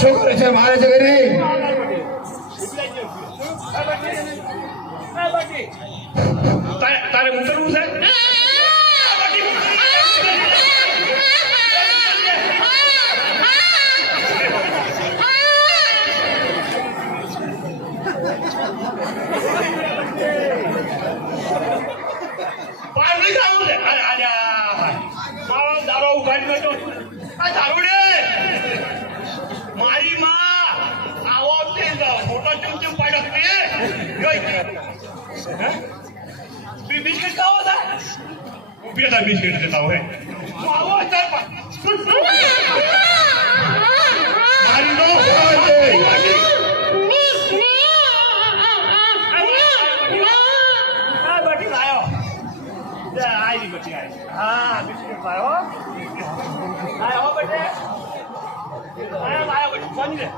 શું કરે છે મારે છે કે નહીં તારે ઉતરવું છે પાણી ખાવું છે મારો દારો ઉઘાડી બેઠો આ દારૂ રે મારી માં આવો તે મોટો ચમચમ પાડ્યો તે બિસ્કિટ ખાવો હતા ઉભી હતા બિસ્કિટ દેતા હોય આવો તાર મારી નો हाँ बिस्किट लायो लायो बेटे लायो बेटे कौन है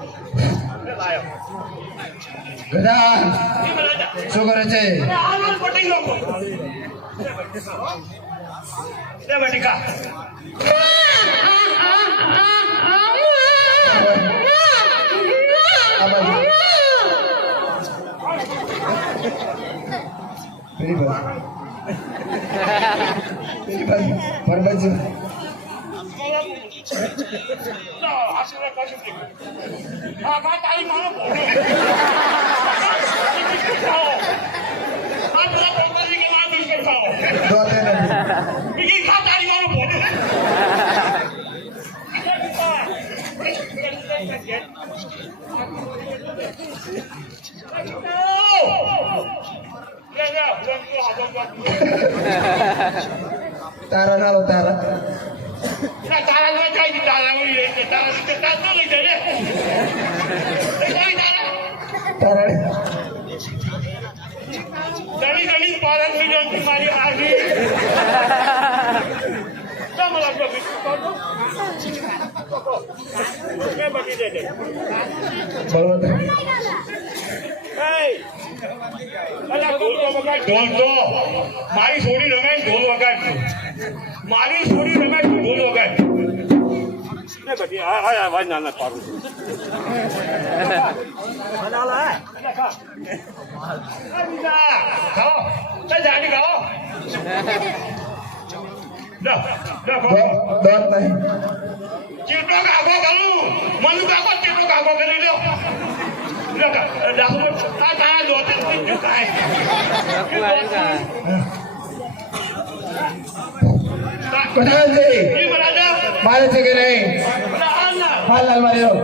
लायो ગધા ये मरा जा શું કરે છે आनंद पटेल लोगो ये बेटी का પેલી બાજુ પેલી બાજુ પરબાજુ तो आशीर्वाद कर सकते हां बात आई मानो बोलो बिस्किट खाओ आप पूरा प्रॉपर्टी के नाम बिस्किट खाओ દો તેને बिस्किट खा तारी मानो बोलो તારા નાલો તારા તારા ન જાય તારા ઉડી રહી તારા તારા લઈ જાય તારા ઘણી ઘણી પાલન મિલિયન મારી આખી તમારા આપકો કે બટી દે દે બળવંત એ અલા ઢોલ તો વગાડ ઢોલ તો મારી છોડી રમે ઢોલ વગાડ મારી છોડી રમે ઢોલ વગાડ ને બટી આ વાત ના પાડું બનાલા હે ખા ખાઓ ચાલ જાડી ખાઓ લો લો દોત નહીં ચેટો કાકો કરું મનુ કાકો ચેટો કાકો કરી લ્યો લો ડાકુ આ તારા દોતે જો કાય કઢાલજી ઈ મરાજા મારે છે કે નહીં હાલ હાલ માર્યો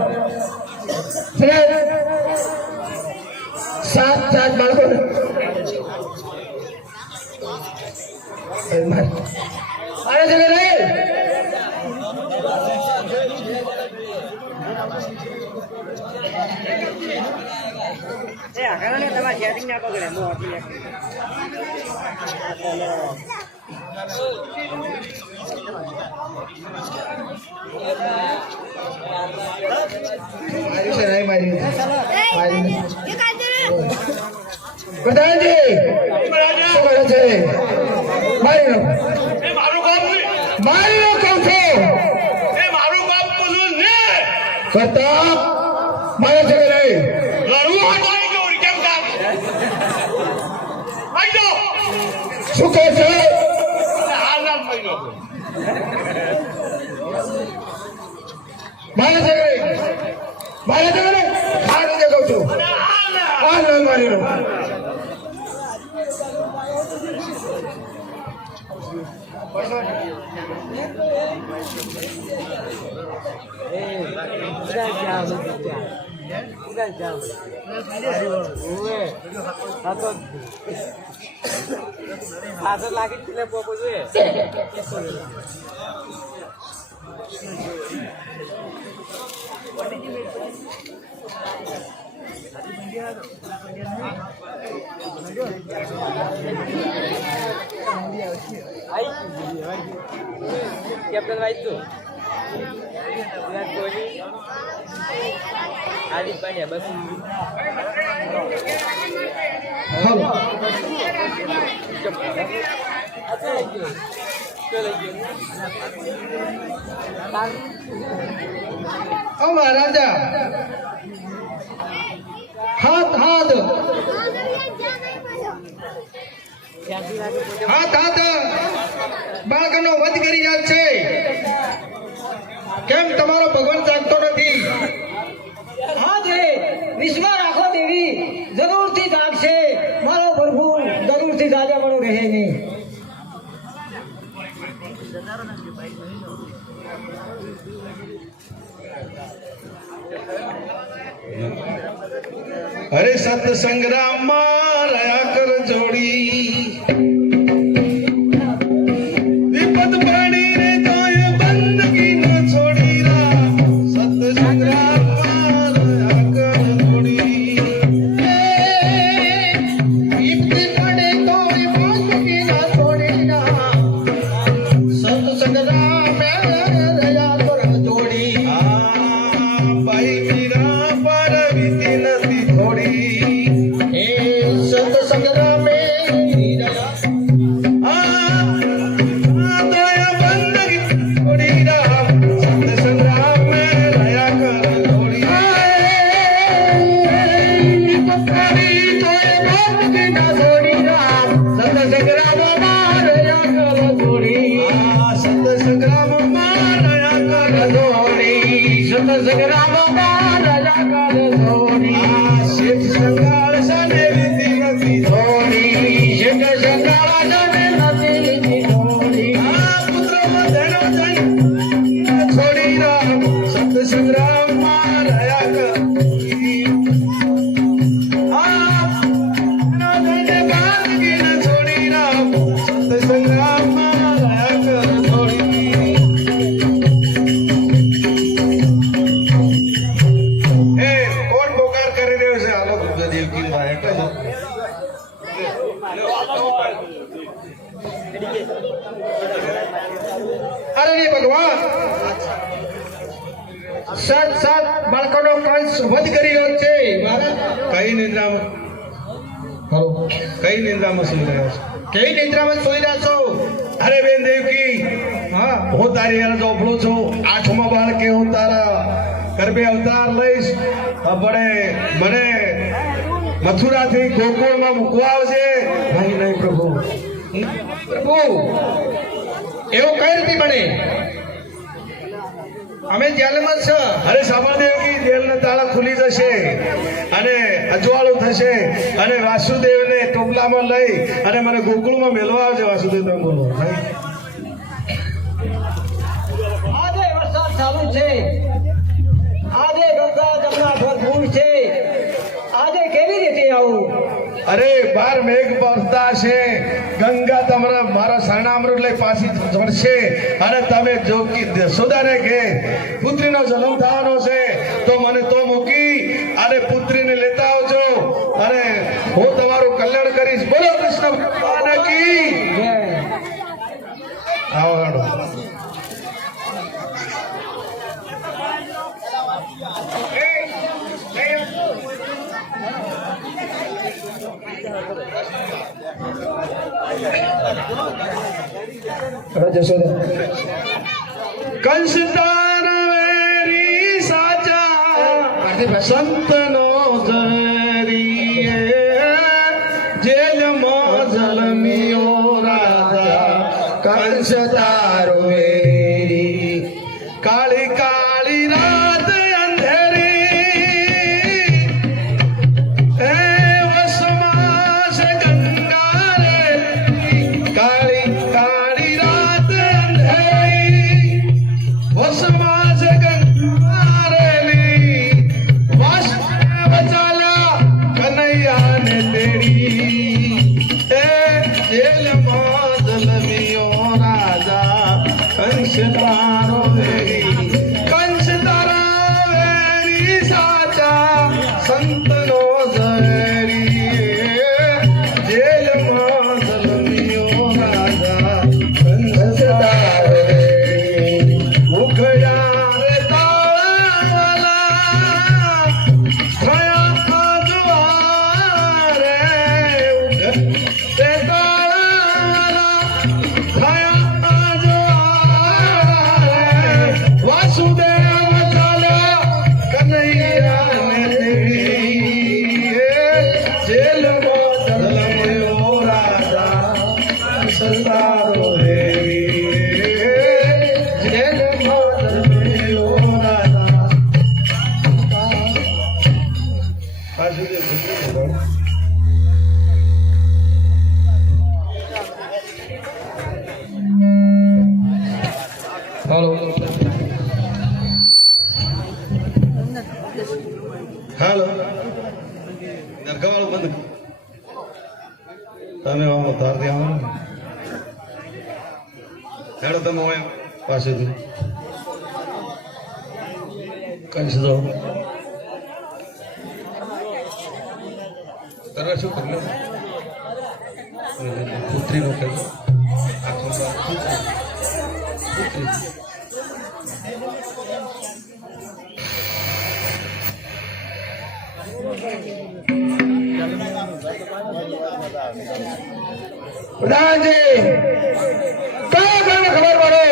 સાત સાત બાળકો મારે છે કે નહીં એ આગળ ને તમારે સેટિંગ ના પકડે હું આપી માર્યું છે નહીં માર્યું કઢાલજી શું કરે છે મારી લો એ મારું કામ નહીં મારી લો કહું છું એ મારું કામ પૂછું ને કરતા મારે છે કે નહીં લડવું હટાઈ ગયો કેમ કામ આઈ જો શું કહે છે હાલ ના મહિનો મારે છે કે નહીં મારે છે કે નહીં હાલ જે કહું છું હાલ ના હાલ હાલ મારી લો લાગી એટલે પોપો જોઈએ કેપ્ટન વાઇસ તો વિરાટ કોહલી હાર્દિક પાંડ્યા બસ ચલો ઓ મહારાજા હાથ હાથ હાથ હાથ બાળકનો વધ કરી રહ્યા છે. કેમ તમારો ભગવાન જાગતો નથી? હા દે વિશ્વાસ રાખો દેવી જરૂરથી જાગશે. મારો પ્રભુ જરૂરથી જાજા મળો રહે નહીં. અરે સત સંગ્રામમાં રહ્યા કર જોડી વિપદ પ્રાણી રે તોય બંદગી ન છોડી રા. સત સંગ્રામમાં રહ્યા કર જોડી વિપદ પડે તોય બંદગી ન છોડી રા. સત સંગ્રામ રહ્યા કર જોડી. ભાઈ મીરા પર વીતી નથી થોડી. એ સત સંગ્રામે અરે રે ભગવાન સાત સાત બાળકોનો કંસ વધ કરી રહ્યો છે. કઈ નિદ્રામાં કઈ નિદ્રામાં સુઈ રહ્યા છો? કઈ નિદ્રામાં સુઈ રહ્યા છો? અરે બેન દેવકી હા હું તારી યાર જોફળું છું. આઠમા બાળકે હું તારા ગર્ભે અવતાર લઈશ. આપણે મને મથુરાથી ગોકુળમાં મૂકવા આવશે. નહીં નહીં પ્રભુ પ્રભુ એવું કઈ રીતે બને? અમે જેલમાં છે. અરે સાંભળદેવ કે જેલના તાળા ખુલી જશે અને અજવાળું થશે અને વાસુદેવને ટોપલામાં લઈ અને મને ગોકુળમાં મેળવા આવશે. વાસુદેવ તમે બોલો. આજે વરસાદ ચાલુ છે. આજે ગંગા જમના ભરપૂર છે. આજે કેવી રીતે આવું? અરે બાર મેઘ વરસતા છે. ગંગા તમારા મારા શરણામૃત લઈ પાછી વળશે અને તમે જો યશોદાને કે પુત્રીનો જન્મ થવાનો છે તો મને તો મૂકી અને પુત્રીને લેતા આવજો અને હું તમારું કલ્યાણ કરીશ. બોલો કૃષ્ણ ભગવાન કી જય. આવો હાડો. કંસ તારવેરી સાચા સંતનો જરીએ જેલમાં જલમિયો રાજા. કંસ તારવેરી કાળી કાળી રાત અંધેરી એ વસમાં છે ગંગા રે. કાળી કાળી રાત અંધેરી વસમાં છે ગંગા રેલી. વાસુદેવ ચાલ્યા હાલો દરગાવાળું બંધ તમે આવો તારથી આવો ને હેડો તમે હોય પાસેથી કરી દો કરવા શું કરી લો પુત્રીનો કરી આખો પુત્રી પ્રધાનજી કયા ઘરમાં ખબર પડો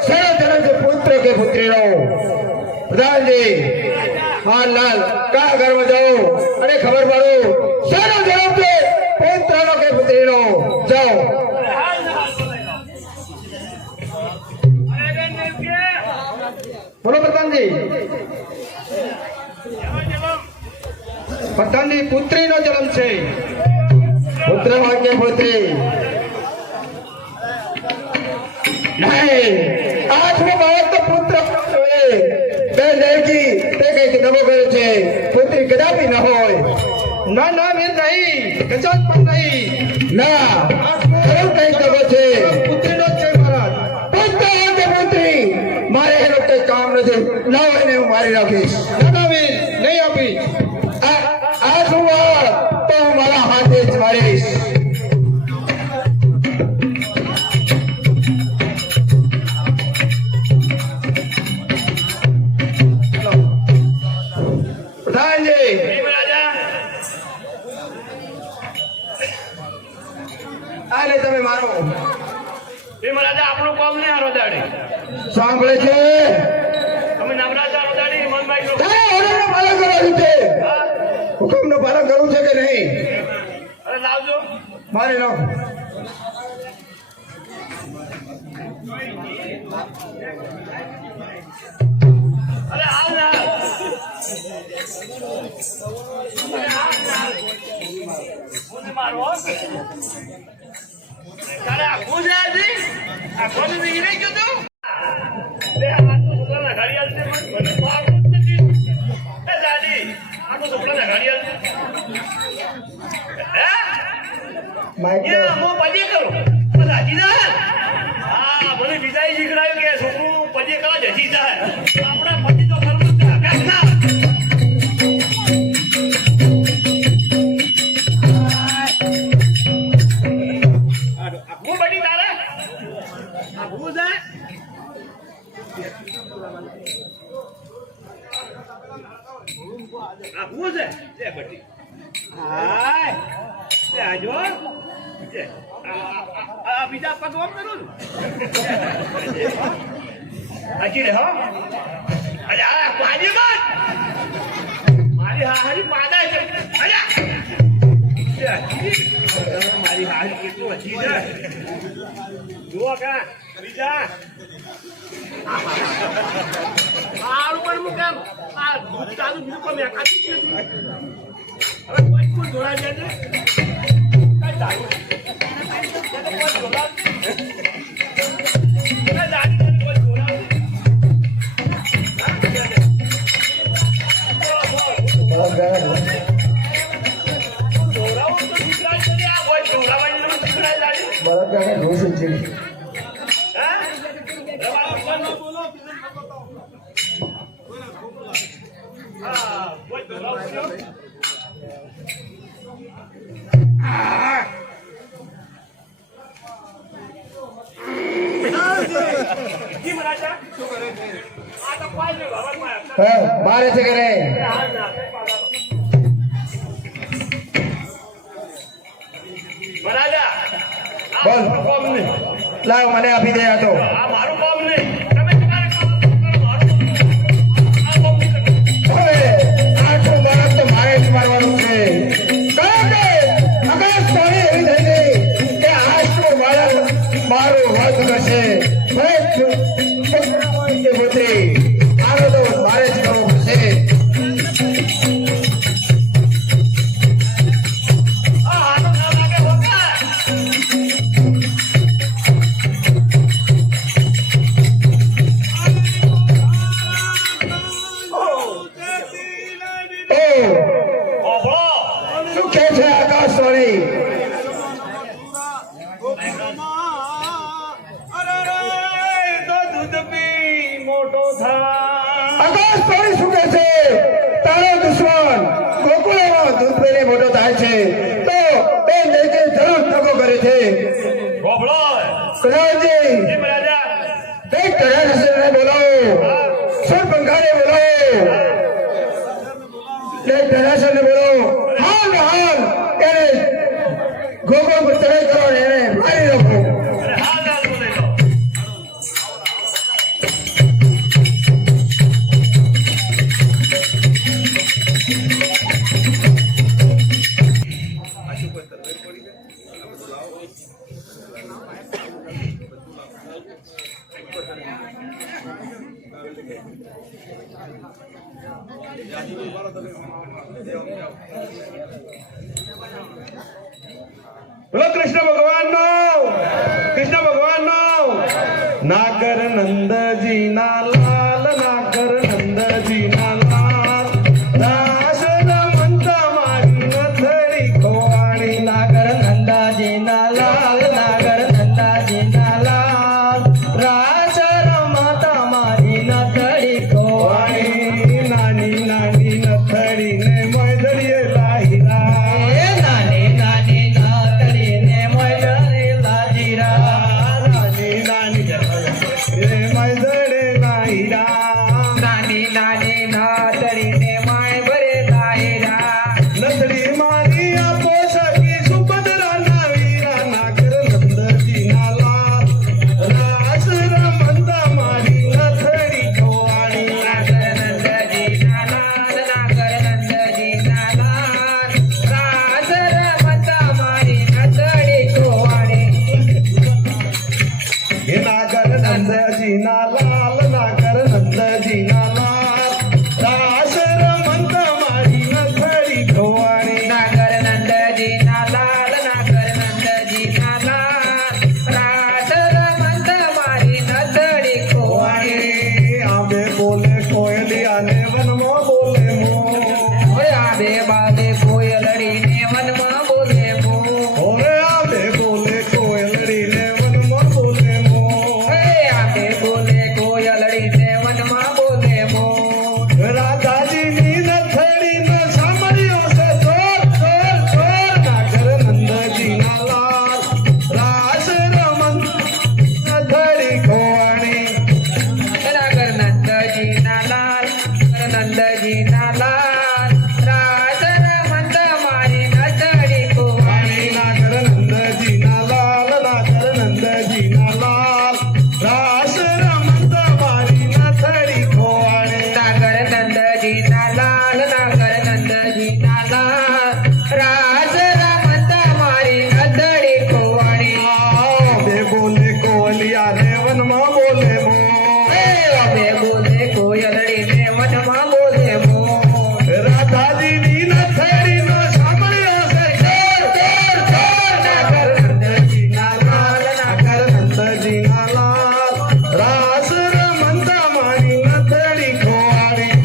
શેનો જન્મ છે પુત્ર કે પુત્રીનો પ્રધાનજી હા લાલ કયા ઘરમાં જાઓ અને ખબર પડો શેનો જન્મ છે પુત્રનો કે પુત્રીનો જાઓ બોલો પ્રધાનજી પ્રધાનજી પુત્રીનો જન્મ છે પુત્ર હોય કે પુત્રી નહીં આઠમો બાળક તો પુત્ર હોય બે દેવજી તે કઈક નવો કર્યો છે પુત્રી કદાપી ન હોય ના ના મેં નહીં કચાત પણ નહીં ના ખરું કઈક નવો છે પુત્રીનો જ છે મહારાજ પુત્ર હોય કે પુત્રી મારે એનો કઈ કામ નથી લાવો એને હું મારી નાખીશ ના વીર નહીં આપીશ આ શું વાત તો હું મારા હાથે જ મારીશ પ્રધાનજી આને તમે મારો રાજા આપણું કામ નહીં હારો દાડી સાંભળે છે તમે નવરા ચારો દાડી મન ભાઈ તારે ઓર્ડરનું પાલન કરવાનું છે હુકમનું પાલન કરવું છે કે નહીં અરે લાવજો મારી નાખ અરે હાલ ના મારો તારે આખું છે હજી આખું નહીં ગયું તું છોકરાના ગાડી આવશે દાદી આખું છોકરાના ગાડી આવશે હું પજે કરું હજી જાય હા મને બીજા શીખડાયું કે છોકરું પજે કરવા જજી જાય આપણે પતિ તો કરવું જ ના હું બની તારે આખું જાય આખું છે લે બટી હાય લે આજો આ બીજા પગ ઓમ કરું હજી રે હો અરે આ પાજી મત મારી હારી પાદા છે અરે મારી હારી કેટલું હજી છે જુઓ કા બીજા મારું પર હું કેમ આ દૂધ ચાલુ બીજું કોઈ મેકાતું જ નથી હવે કોઈ કોઈ જોડા છે કઈ ચાલુ કોઈ જોડા કોઈ જોડાવું તો દીકરા છે આ કોઈ જોડાવાની દીકરા લાડી બળદ ઘોષિત છે મારે છે કરે બોલ લાવ મને આપી દે આ તો મારું કામ નહીં તમે તમારે કામ મારું હવે આઠમું બાળક તો મારે જ મારવાનું છે કારણ કે અગર સ્ટોરી એવી થઈ ગઈ કે આઠમું બાળક મારું વધ કરશે પુત્રી આનો તો મારે જ કરવું પડશે હાથો ના લાગે હોકા ઓહો શું કહે છે આકાશવાણી? આકાશવાણી શું કહે છે? તારો દુશ્મન ગોકુળમાં દૂધ પીને મોટો થાય છે તો બેન દેવકી જરૂર ટકો કરે છે. ઓહો કનૈયાજી, જી રાજા એક કનૈયાને બોલાવો, સરપંખાને બોલાવો, એક કનૈયાને બોલાવો. હાલ ને હાલ એને ગોકુળ પર ચડાઈ કરો ને એને મારી નાખો. અરે હાલ હાલ બોલે તો બોલો કૃષ્ણ ભગવાનનો નાગર નંદજીના લાલ, નાગર નંદજીના લાલ, રાસ રમતા મારી નથડી ખોવાણી. નાગર નંદાજીના લાલ, નાગર નંદાજીના લાલ, રાસ રમતા મારી નથડી ખોવાણી. નાની નાની નથડીને મૈદડીએ લાહિરા, એ નાની નાની નાતડીને મોયરે લાજીરા. નાની નાની એ મૈદડે લાહિરા. નાની નાની નાતડીને માય ભરે લાયરા. નથડી મારી આપો સખી સુભદ્રાના વીરા, નાગર નંદજીના લાલ, રાસ રમતા મારી નથડી ખોવાણી. નાગર નંદજીના લાલ, નાગર નંદજીના લાલ, રાસ રમતા મારી નથડી ખોવાણી. હે નાગર નંદજીના લાલ, નાગર નંદજીના લાલ, રાસ રમતા મારી નથડી ખોવાણી. નાગર નંદજીના લાલ, નાગર નંદજીના લાલ, રાસ રમતા મારી નથડી ખોવાણી. આંબે બોલે કોયલિયાને વનમાં બોલે મોર, ઓરે આબે બાબે કોયલડીને વનમાં બોલે મોર. ઓરે આંબે બોલે કોયલડીને વનમાં બોલે મોર. હે આબે બોલે કોયલડીને વનમાં બોલે મોર. રાધાજીની નથડીનો સાંભળ્યો છે ચોર, ચોર, ચોર. નાગર નંદજીના લાલ, રાસ રમન નથડી ખોવાણી. નાગર નંદજીના લાલ, નંદજીના લાલ, રાસ રમતા મારી નથડી ખોવાણી. નાગર નંદજીના લાલ, નાગર નંદજીના લાલ, રાસ રમતા મારી નથડી ખોવાણી. નાગર નંદજીના લાલ, નાગર નંદજીના લાલ, રાસ રમતા મારી નથડી ખોવાણી. આંબે બોલે કોયલિયાને વનમાં બોલે મોર, હે આબે બોલે કોયલડીને વનમાં બોલે મોર. રાધાજીની નથડીનો સાંભળ્યો છે ચોર, ચોર, ચોર. નાગર નંદજીના લાલ, નાગર નંદજીના લાલ, રાસ રમતા મારી નથડી ખોવાણી.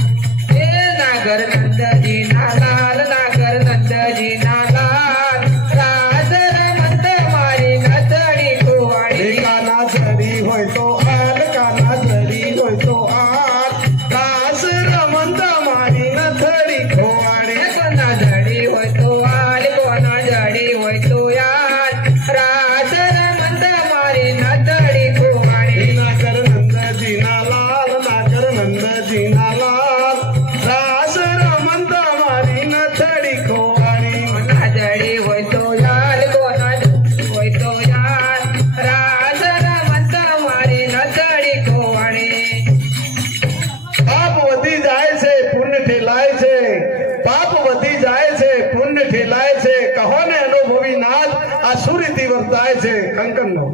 હે નાગર નંદજીના લાલ, નાગર નંદજીના લાલ, રાસ રમતા મારી નથડી ખોવાણી. કાના ચડી હોય તો હાલ, કાના ચડી હોય તો હાલ, રાસ રમતા મારી નથડી ખોવાણી. કોના જડી હોય તો હાલ, કોના જડી હોય તો યાર, રાસ રમતા મારી નથડી ખોવાણી. નાગર નંદજીના લાલ, નાગર નંદજીના લાલ, રાસ રમતા મારી નથડી ખોવાણી. કોના જડી હોય તો યાર, કોના જડી હોય તો યાર, રાસ રમતા મારી નથડી ખોવાણી. પાપ વધી જાય છે, પુણ્ય ઠેલાય છે. પાપ વધી જાય છે, પુણ્ય ઠેલાય છે. કહો ને અનુભવી નાથ, આ શું રીતિ વર્તાય છે? કંકનનો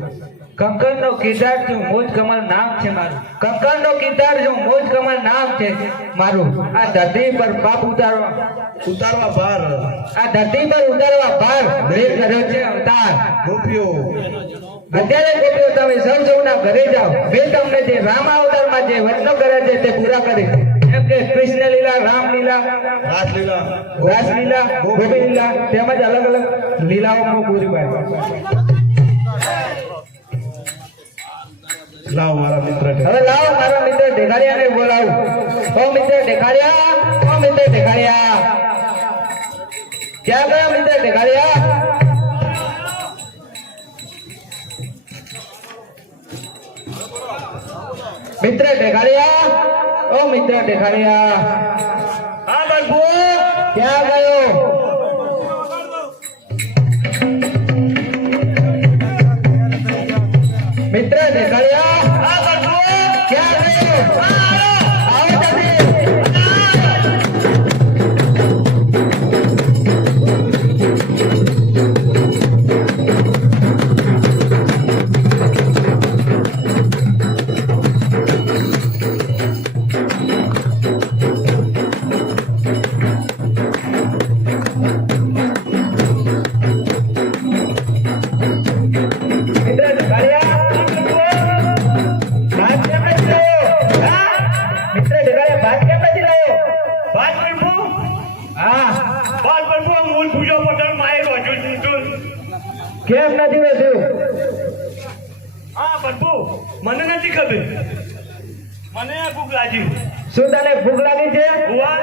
કંકણનો કિરદાર જો મોજ કમલ નામ છે મારું. કંકણનો કિરદાર જો મોજ કમલ નામ છે મારું. આ ધરતી પર પાપ ઉતારવા ભાર આ ધરતી પર ઉતારવા ભાર મેં કર્યો છે અવતાર. રૂપિયો. અત્યારે ગોપીઓ તમે સૌ સૌના ઘરે જાઓ. મેં તમને જે રામ અવતારમાં જે વચનો કર્યા છે તે પૂરા કરી. એમ કે કૃષ્ણ લીલા, રામ લીલા, રાસલીલા રાસ લીલા, ગોપી લીલા તેમજ અલગ અલગ લીલાઓમાં પૂરી પાડે. લાવો મારા મિત્ર હવે લાવો મારા મિત્ર ઢેકાળિયાને બોલાવું. ઓ મિત્ર ઢેકાળિયા, ઓ મિત્ર ઢેકાળિયા, ક્યાં ગયા મિત્ર ઢેકાળિયા? મિત્ર ઢેકાળિયા, ઓ મિત્ર ઢેકાળિયા, હા બાપુ ક્યાં ગયો? મિત્ર ઢેકાળિયા, હા બાપુ ક્યાં ગયો? આવો જલ્દી. મિત્ર ઢેકાળિયા, ભાત કેમ નથી લાવ્યો? હા? મિત્ર ઢેકાળિયા, ભાત કેમ નથી લાવ્યો? વાત બાપુ હા, વાત બાપુ મૂળ પૂજો પટેલ માય રોજુ તું કેમ નથી વધ્યું? હા બાપુ મને નથી ખબર મને ભૂખ લાગી શું તને ભૂખ લાગી છે? હુઆ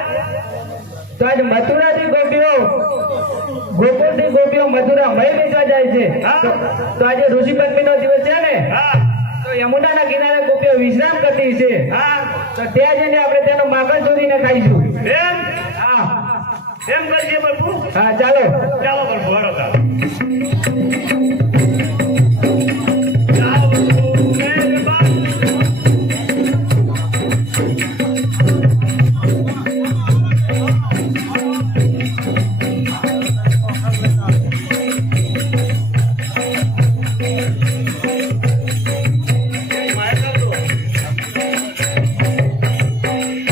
તો આજ મથુરાથી ગોપીઓ, ગોકુળથી ગોપીઓ મથુરા મય વેચવા જાય છે. હા. તો આજે ઋષિ પંચમીનો દિવસ છે ને, હા તો યમુનાના કિનારે ગોપીઓ વિશ્રામ કરતી છે. હા તો ત્યાં જઈને આપણે તેનો માખણ ચોરીને ખાઈશું. એમ હા એમ કરજે બાપુ હા, ચાલો. ચાલો બાપુ હરો ચાલો ચાલો બાપુ મહેરબાન.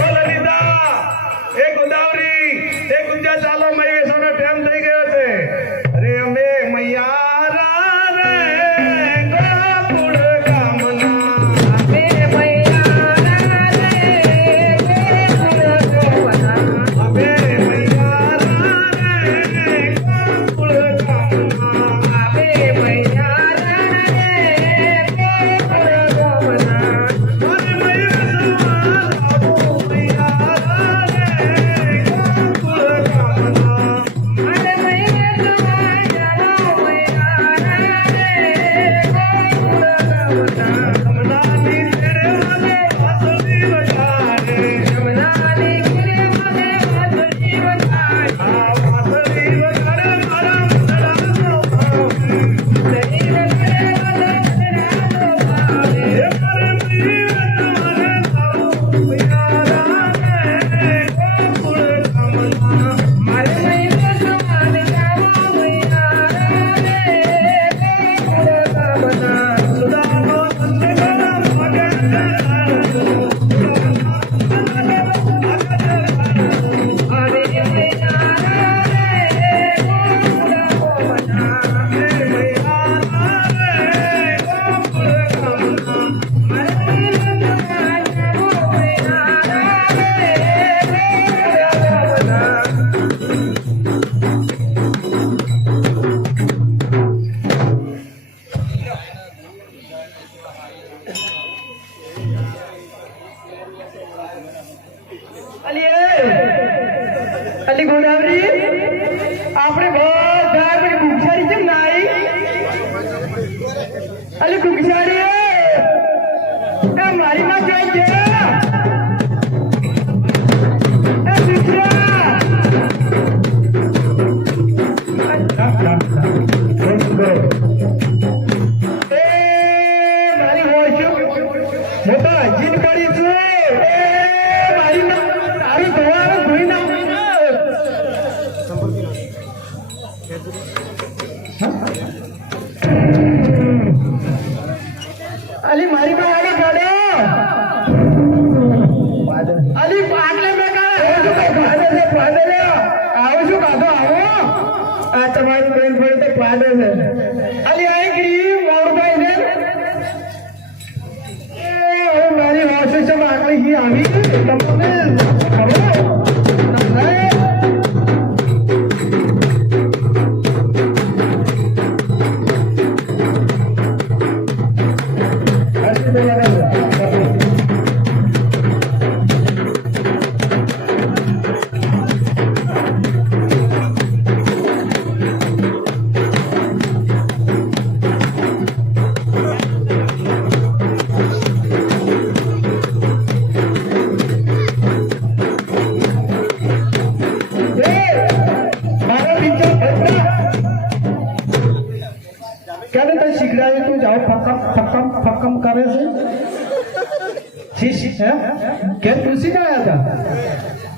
ઓ લલિતા, એ ગોદાવરી, એ ગુંજા ચાલો મય વેસવાનો ટાઈમ થઈ ગયો છે. અરે અમે મૈયારા રે ગોકુળ ગામના. અમે મૈયારા રે ગોકુળ ગામના. અમે મૈયારા રે ગોકુળ ગામના. અમે મૈયારા રે ગોકુળ ગામના. અરે મય વેસવા લાવો મૈયારા રે ગોકુળ ગામના. અરે મૈયારા કમલાની તેરે વાલે વાસળી વગાડે. જમનાની કિરે મને વાસળી વગાડે. આ વાસળી વગાડે મારા મનડાનો ભાવે. દહીં વગાડે મને મનડાનો ભાવે. એ કરે મય વેસવાને લાવો મૈયારા રે ગોકુળ ગામના. મારે મૈયારાને જાવો મૈયારા રે ગોકુળ ગામના. સુદાનો સંતના ભાગે અરે મૈયારા રે ગોકુળ ગામના. અલી ગોદાવરી, આપણે બધા આપણી કુકસાડી કેમ ના આવી? અલી કુકસાડી, એ મારી માં જોઈ છે. એ દીકરા, એ મારી હોય મોટા જીત કરી છે. એ મારી માં તારું ધોવાનું ધોઈ નાખ. અલી મારી પાસે આગળ ગાડો. અલી પાગલે બેટા, આવો શું કાઢો આવો. આ તમારી બેન ભાઈ તો પાડે છે. અલી આઈ ગઈ મોરભાઈ ને. એ હવે મારી હોશ છે આગળ ગઈ આવી તમને ખબર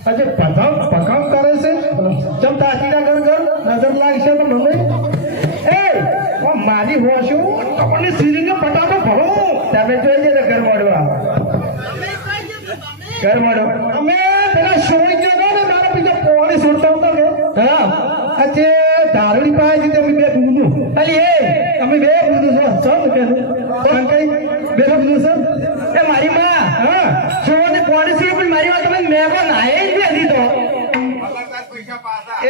આજે પકામ કરે છે ચમ તાતીના ઘર નજર લાગશે તો મને એ મારી હોશું તમને સીરીને પટાકો ભરો તમે જોઈ લે ઘર મળવા અમે પેલા સોઈ ગયો ને મારા બીજા પોણી છોડતા હતા કે હા આજે ધારણી પાસે અમે બે બુંદુ અલી એ અમે બે બુંદુ છો કે કોણ કઈ બે બુંદુ છે એ મારી માં હા જોને પોણી છોડ પણ મારી વાત તમે મેકો નાય જ બેધી તો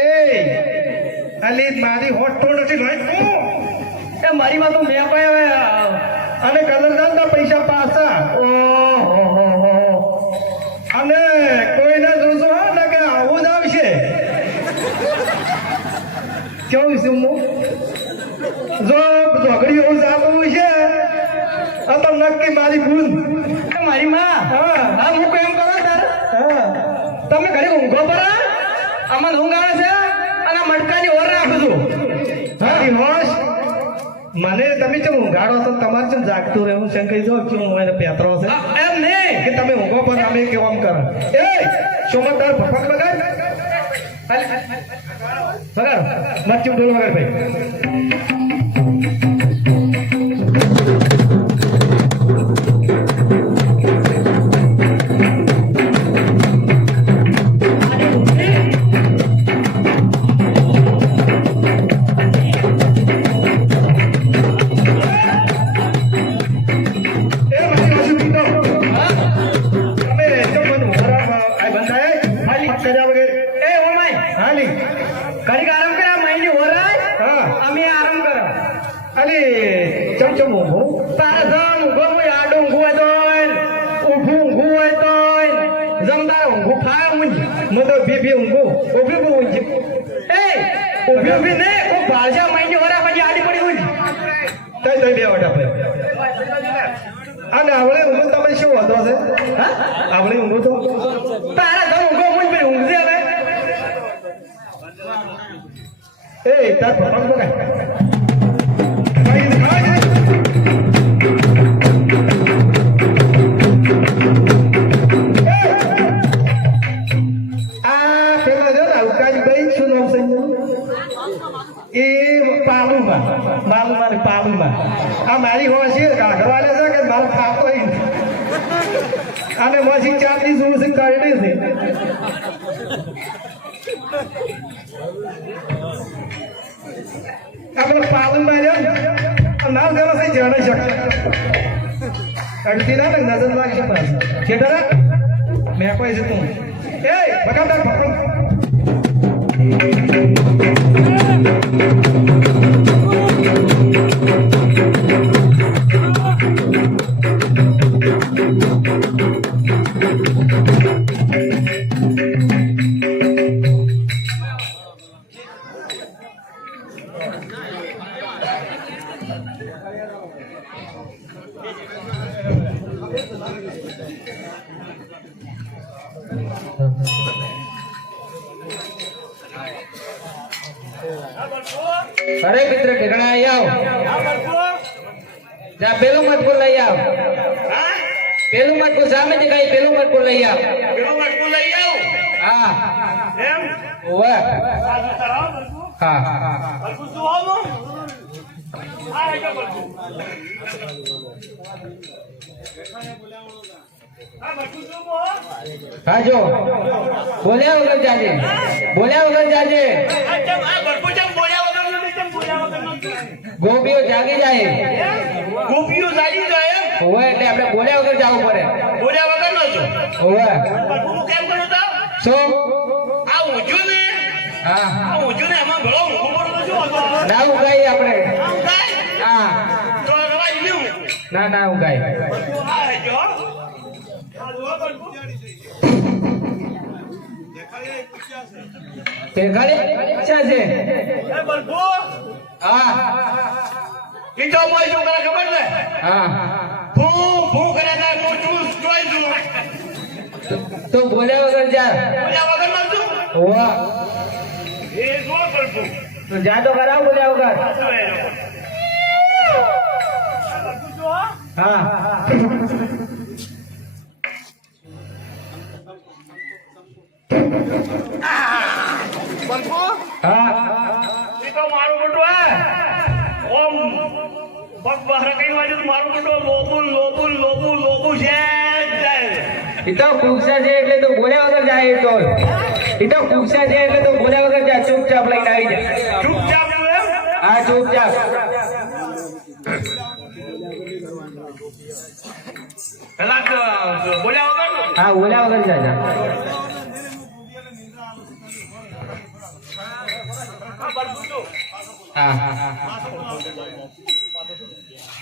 એ અલી મારી હોટ ટોડ હતી ભાઈ તું એ મારી માં તો મેકો અને કલર ના પૈસા પાછા ઓહો અને કોઈને જોશો ને કે આવું જ આવશે કેવું છે હું જો ઝઘડી એવું જાતું છે આ તો નક્કી મારી ભૂલ મારી માં હા હું કેમ કરો તારે તમે ઘરે ઊંઘો પરા આમાં ઊંઘ આવે છે અને મટકાની ઓર રાખું છું હા હોશ મને તમે કેમ ઊંઘાડો તો તમારે કેમ જાગતું રહેવું છે કઈ જો કે હું એને પેતરો છે એમ નહીં કે તમે ઊંઘો પણ અમે કેમ આમ કરો એ સોમતાર ભફક બગાડ બગાડ મચ્ચું ઢોલ વગર ભાઈ અને આવડે ઊંઘો તમે શું હતો છે હા આવડે ઊંઘો તો તારા ઘર ઊંઘો મું ભાઈ ઊંઘજે હવે એ તાર પપ્પા બગા આ પેલા જો ને ઉકાઈ ભાઈ શું નામ છે એ પાલુમાં આ મારી હોય છે કાઢવાલે છે કે મારે ખાતો અને પછી 4 દિવસ ઉસી કાઢી છે આપણે પાલુમાં રહ્યો નામ દેવો છે જાણે શકે અડધી ના નજર લાગશે પાછી કેટરા મેં કોઈ છે તું એ બગાડતા પકડ અરે મિત્ર ઠેકણા આઈ આવ જા પેલું મત બોલ લઈ આવ પેલું મત બોલ સામે દેખાય પેલું મત બોલ લઈ આવ હા એમ ઓવે બાજુ તરાવ હા બલકુ જોવાનો આ એક બલકુ આ બલકુ જોવો હા જો બોલ્યા વગર જાજે આ બલકુ જમ બોલ્યા વગર નથી ગોપીઓ જાગી જાય ગોપીઓ જાગી જાય ઓવે એટલે આપણે બોલ્યા વગર જાવું પડે બોલ્યા વગર ન જો ઓવે બલકુ કેમ કરો તો શું આ ઊંચું ને હા આ ઊંચું ને એમાં ભલો ઊંઘું પડતો જો ના ઉગાઈ આપણે આમ થાય હા તો રવાજ નહીં ના ઉગાઈ આ જો આ જો બલકુ તે ઘરે છે એ બલકુ હા ઈ તો મોય જો કરે ખબર ને હા ફૂ કરે ના હું ચૂસ જોઈ છું તો બોલ્યા વગર જા બોલ્યા વગર ન છું ઓવા એ જો બલકુ તો જા તો કરાવ બોલ્યા વગર બલકુ જો હા બંકો હા એ તો મારું મોટું હે ઓમ પગ બહાર કઈ વાજુ મારું મોટું લોબુ છે એ તો કુકસા છે એટલે તો બોલ્યા વગર જાય એ તો એ તો કુકસા છે એટલે તો બોલ્યા વગર જાય ચૂપચાપ લઈને આવી જાય ચૂપચાપ તું એમ હા ચૂપચાપ પેલા તો બોલ્યા વગર હા બોલ્યા વગર જાય હા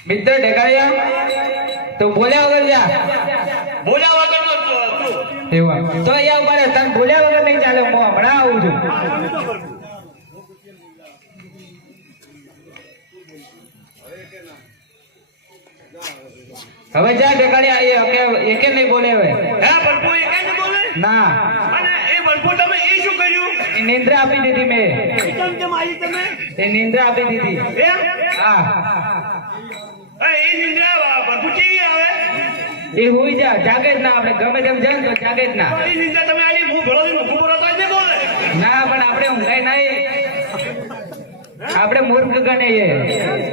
મિત્ર ઢેકાળિયા તો બોલ્યા વગર જા બોલ્યા વગર તો તું એવું તો અહીંયા ઉભા રહે તને બોલ્યા વગર નહીં ચાલે હું હમણાં આવું છું હવે જા ઢેકાળિયા એકે નહીં બોલે હવે હે બંકો એ કઈ ને બોલે ના અને એ બંકો તમે એ શું કર્યું એ નિંદ્રા આપી દીધી મેં કેમ આવી તમે એ નિંદ્રા આપી દીધી એમ હા એ નિંદ્રા બંકો કેવી આવે એ હોઈ જા જાગે જ ના આપણે ગમે તેમ જાય ને તો જાગે જ ના એ નિંદ્રા તમે આલી હું ભળો દીધું હું ભળો તો જ નહીં બોલે ના પણ આપણે ઊંઘાય નહીં આપણે મૂર્ખ ગણીએ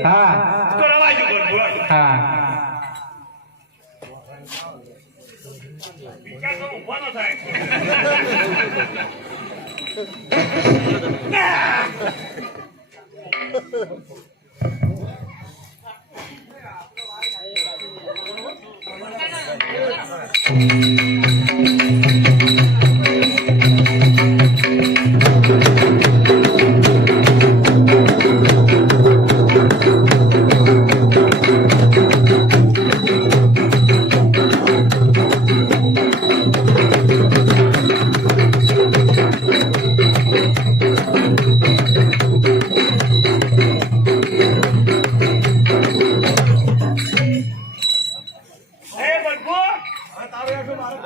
હા તો રવાજો બંકો હા વિચાર તો ઊભો ન થાય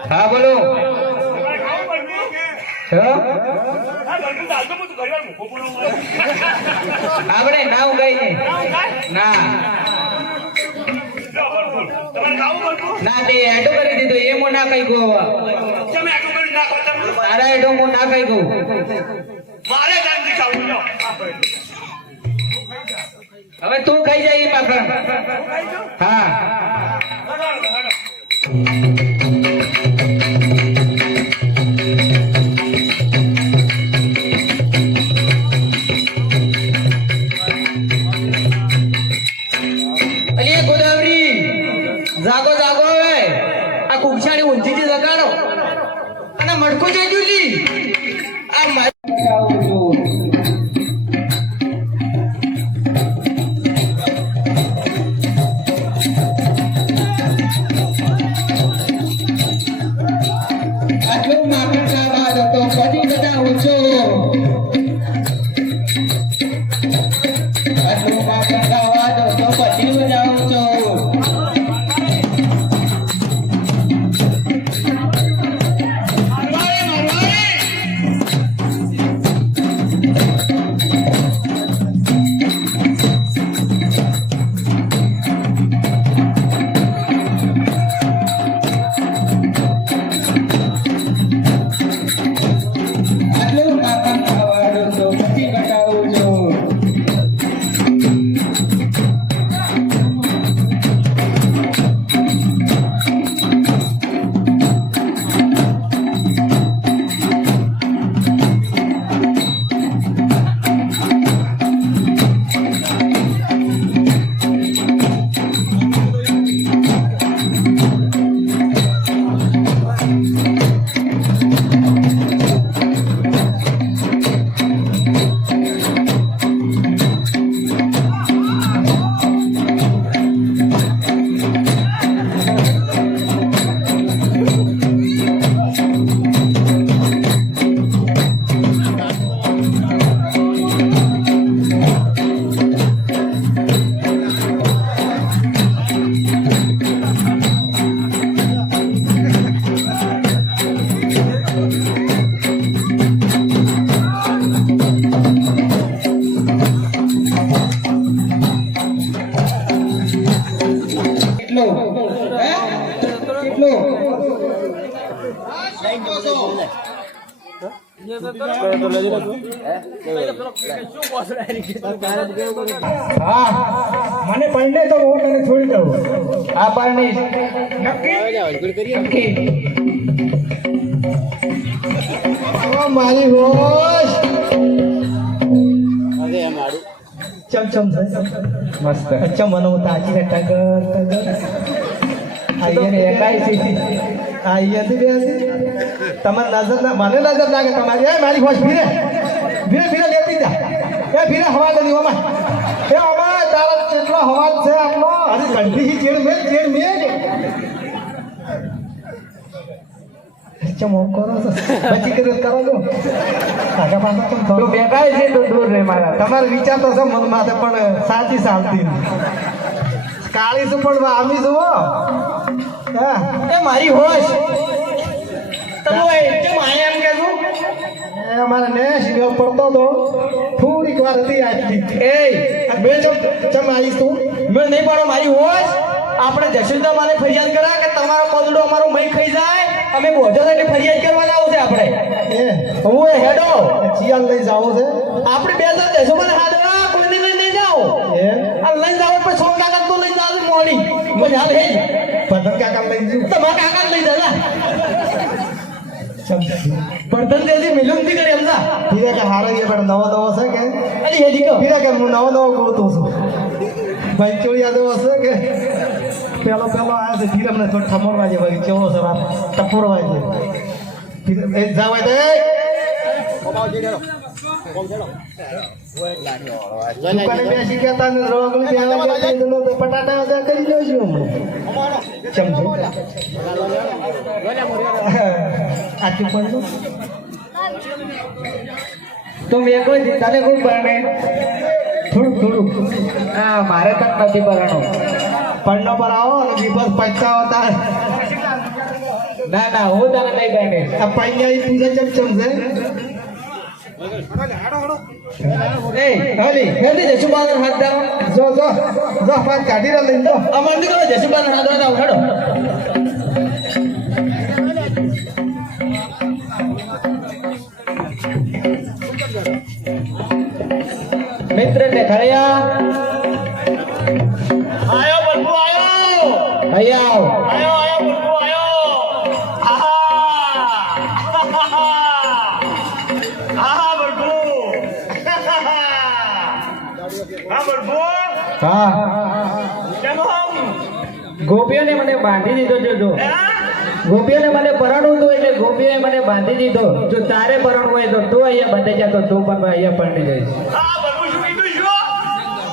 હા બોલો આપણે ના ઊંઘાય નહીં ના ના તે એડો કરી દીધો એ મો ના કઈ ગયો તારા એડો મો ના કઈ ગયો હવે તું ખાઈ જાય એ માખણ હા અલી ગોદાવરી જાગો જાગો હવે આ કુક્ષાની ઊંધી થી જગાડો અને મટકો જઈ જુલી આ આટલું માખણ ખાવા દો તો કદી બધા ઓછો આટલું માખણ ખાવા દો તો કદી બધા ઓછો આટલું માખણ ખાવા હા મને પરણે તો હું તને છોડી દઉં આ પરણી નક્કી ઓ મારી હોશ ચમ મસ્ત અચ્છા મને હું તાજી ને ટગર આઈએ ને એકાઈ સી આઈએ થી બેસી તમારે નજર ના મને નજર લાગે તમારી એ મારી હોશ ભીરે લેતી જા એ ભીરે હવા દે ઓમાં એ ઓમાં તારા કેટલો હવા છે આપણો અરે કંઠી ચેડ મે ચમો કરો બચી કરો જો કાકા પાછા કેમ થોડું બેકાય છે તો દૂર રહે મારા તમારો વિચાર તો છે મન માથે પણ સાચી ચાલતી કાળી શું પણ આમી જુઓ હા એ મારી હોશ તમે કેમ આયા એમ કેવું એ મારા ને શિયો પડતો તો થોડીક વાર હતી આટલી એ મેં ચમ આવીશ તું મેં નહીં પડો મારી હોશ આપણે જશોદા માને ફરિયાદ કરા કે તમારો પદડો અમારો મય ખાઈ જાય અમે બોજો એટલે ફરિયાદ કરવાના આવશે આપણે હું એ હેડો ચિયાલ લઈ જાવ છે આપણે બે જણ દેશો મને હાડવા કોઈને લઈ નહીં જાઓ આ લઈ જાવ પણ સો કાકા તો લઈ જાવ મોડી મને હાલ હે પતંગ કાકા લઈ જાવ તમારા કાકા લઈ જાવ પડતન દેજી મિલમતી કરી સમજા ફીરા કે હારે એ પણ નવો છે કે અલી હેજી કો ફીરા કે હું નવો ગોતો છું ભાઈ ચોળિયા દેવો છે કે પેલો આયા છે ફીરા મને થોડો ઠમરવા જે ભાઈ કેવો છે આ ટપોરવા જે એ જાવ દે દુકાને બેસી ગયા તા ને રોગલી ત્યાં તો પટાટા આજા કરી દઉં છું હમણાં ચમચો આથી પણ તો મેં કોઈ તને કોઈ બને થોડું હા મારે તક નથી બરાનો પડનો પર આવો અને દિવસ પૈસા હોતા ના હું તને નહીં બને આ પૈયા પૂજા ચમચમ છે હાલી જશુબાન હાથ દાવ જો હાથ કાઢી લઈને જો અમાર દીકરો જશુબાન હાથ દાવ હેડો મિત્ર ને ખળ્યા આયો બલ્બુ આયો આયો બલ્બુ આયો આહા બલ્બુ બલ્બુ હા કેમ ગોપીઓને મને બાંધી દીધો જો ગોપીઓને મને પરણવું હતું એટલે ગોપીઓએ મને બાંધી દીધો જો તારે પરણવું હોય તો તું અહીંયા બંધાઈ જા તો તું પણ અહીંયા પરણી જઈશ હા બલ્બુ શું કીધું છો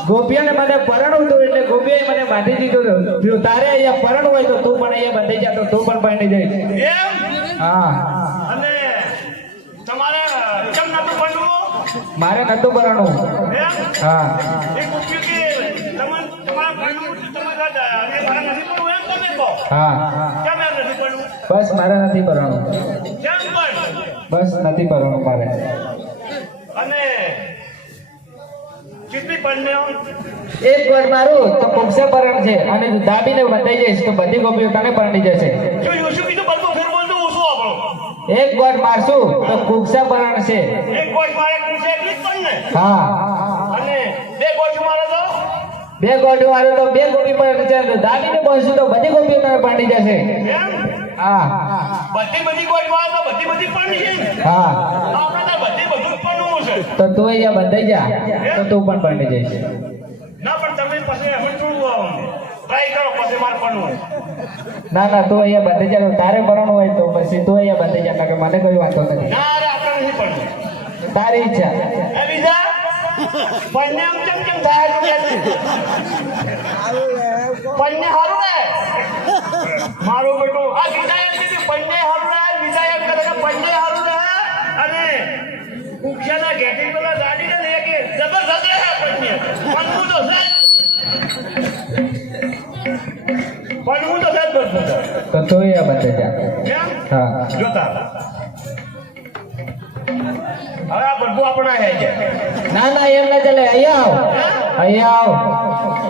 ગોપીઓને મને પરણવું હતું એટલે ગોપીઓએ મને બાંધી દીધો જો તારે અહીંયા પરણવું હોય તો તું પણ અહીંયા બંધાઈ જા તો તું પણ પરણી જઈશ એમ હા અને તમારે કેમ નતું બનવું મારે નતું પરણવું એમ હા એ પૂછ્યું કે તમારા બનવું તમારા મારા નથી પડવું એમ તમે કહો હા કેમ એમ નથી પડવું બસ મારે નથી પરણવું કેમ પણ બસ નથી પરણવું મારે અને કેટલી પડને એક વાર મારું તો કુક્ષા પરણ છે અને દાબીને બંધાઈ જઈશ તો બધી ગોપીઓ તને પરણી જશે જો શું કીધું બલ્બુ ફેર બોલતો ઓછું આપણો એક વાર મારશું તો કુક્ષા પરણ છે એક ગોઠ મારે પૂછે એટલી જ પડને હા અને બે ગોઠ મારે તો બે ગોઠ મારું તો બે ગોપી પરણી જશે દાબીને બનશું તો બધી ગોપીઓ તને પરણી જશે એમ હા બધી ગોઠ મારે તો બધી પડની છે હા આપણે તો બધું જ પડવું છે તો તું અહીંયા બંધાઈ જા તો તું પણ પરણી જઈશ ના પણ તમે પછી હવે થોડું ટ્રાય કરો પછી મારે પડવું ના તું અહીંયા બંધાઈ જા તારે પરણવું હોય તો પછી તું અહીંયા બંધાઈ જા કારણ કે મને કોઈ વાંધો નથી ના અરે આપણે નથી પડવું તારી ઈચ્છા એ બીજા પડને આમ કેમ થાય પડને હારું ને મારો બેટો આ બીજા એમ કીધું પડને હારું ને બીજા એમ કહે કે પડને હારું ને અને કુક્ષાના ઘેટી પેલા ગાડી ને કે જબરદસ્ત રહે પડને પડવું તો છે પડવું તો છે જ બધું તો તું અહીંયા બંધાઈ જા કેમ હા જોતા હવે આ બધું આપણા હે છે ના એમ ના ચાલે અહીંયા આવ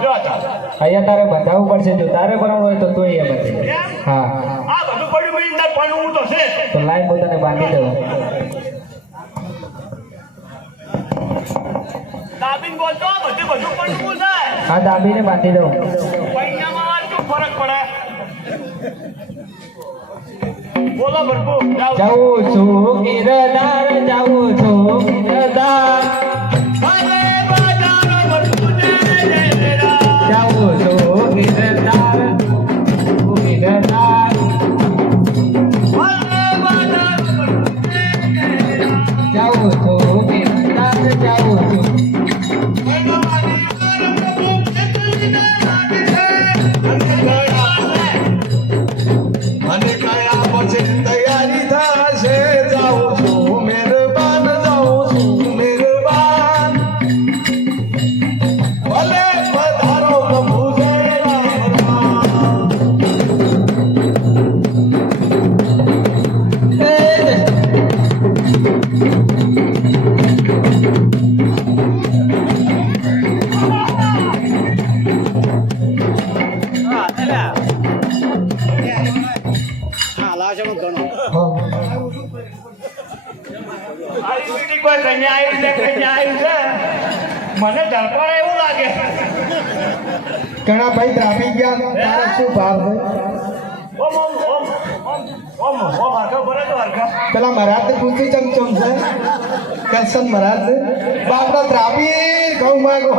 જોતા અહીંયા તારે બંધાવવું પડશે જો તારે ભરવું હોય તો તું અહીંયા બંધાઈ જા. એમ હા આ બધું પડ્યું પડ્યું પડવું તો છે તો લાઈન પોતાને બાંધી દઉં પડવું છે હા દાબીને બાંધી દઉં પૈસામાં શું ફરક પડે બોલો ભરપુ જાઓ જાઉં છું ગિરધાર જાઉં છું ગિરધાર અરે બાજારો ભરપુ જય જય રામ જાઉં છું ગિરધાર ગિરધાર અરે બાજારો ભરપુ જય જય રામ જાઉં છું ગિરધાર જાઉં છું ભગવાનની વાર પ્રભુ કેટલીને લાગે છે અને કયા પછી તૈયારી થશે જાઉં છું મહેરબાન જાઉં છું મહેરબાન ભલે પધારો પ્રભુ જય રામ રામ આવી બીજી કોઈ કન્યા આવી છે કન્યા આવી છે મને ધડપડ એવું લાગે ઘણા ભાઈ ત્રાપી ગયા તારા શું ભાવ છે ઓમ ઓમ ઓમ ઓમ ઓમ ઓમ હરખા બોલે તો હરખા પેલા મહારાજ ને પૂછ્યું ચમચમ છે કરશન મહારાજ ને બાપડા ત્રાપી ઘઉં માંગો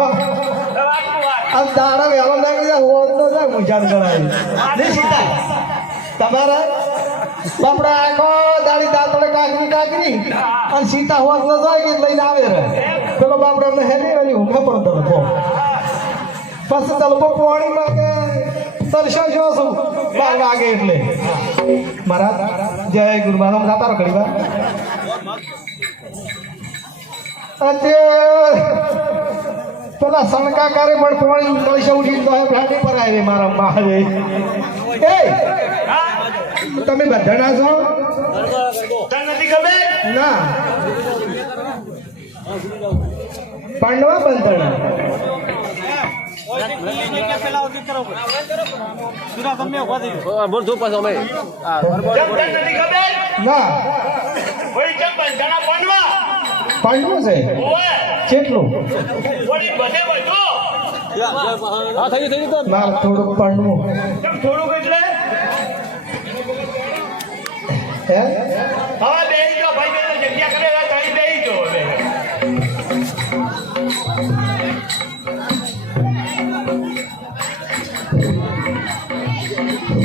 આમ તારા વેલો નાખી જાય હોત તો જાય મુજાન ગણાય નહીં સીતા તમારા બાપડા આખો દાડી દાંતડે કાકરી કાકરી અને સીતા હોત તો જાય કે લઈને આવે રે પેલો બાપડા ને હેલી વાળી ઊંઘા પણ તલપો પછી તલપો પાણી માંગે તરસા જો છું 12 વાગે એટલે મહારાજ જય ગુરુ મહારાજ જાતા રહો ઘડી વાર પેલા સણકાકારે પણ પાણી તળશે ઉઠી તો ફ્લાટી પર આવે મારા મહાવે એ તમે બધાના છો તને નથી ખબર ના પાંડવા બંધણા તને નથી ખબર ના વળી ચમ બંધાણા બનવા પાંડવું છે ઓય કેટલું વળી બધે બધું ના થોડુંક પાંડવું તમ થોડુંક એટલે હે હવે બેહી જાઓ ભાઈ બેન જગ્યા કરે તારી બેહી જાઓ હવે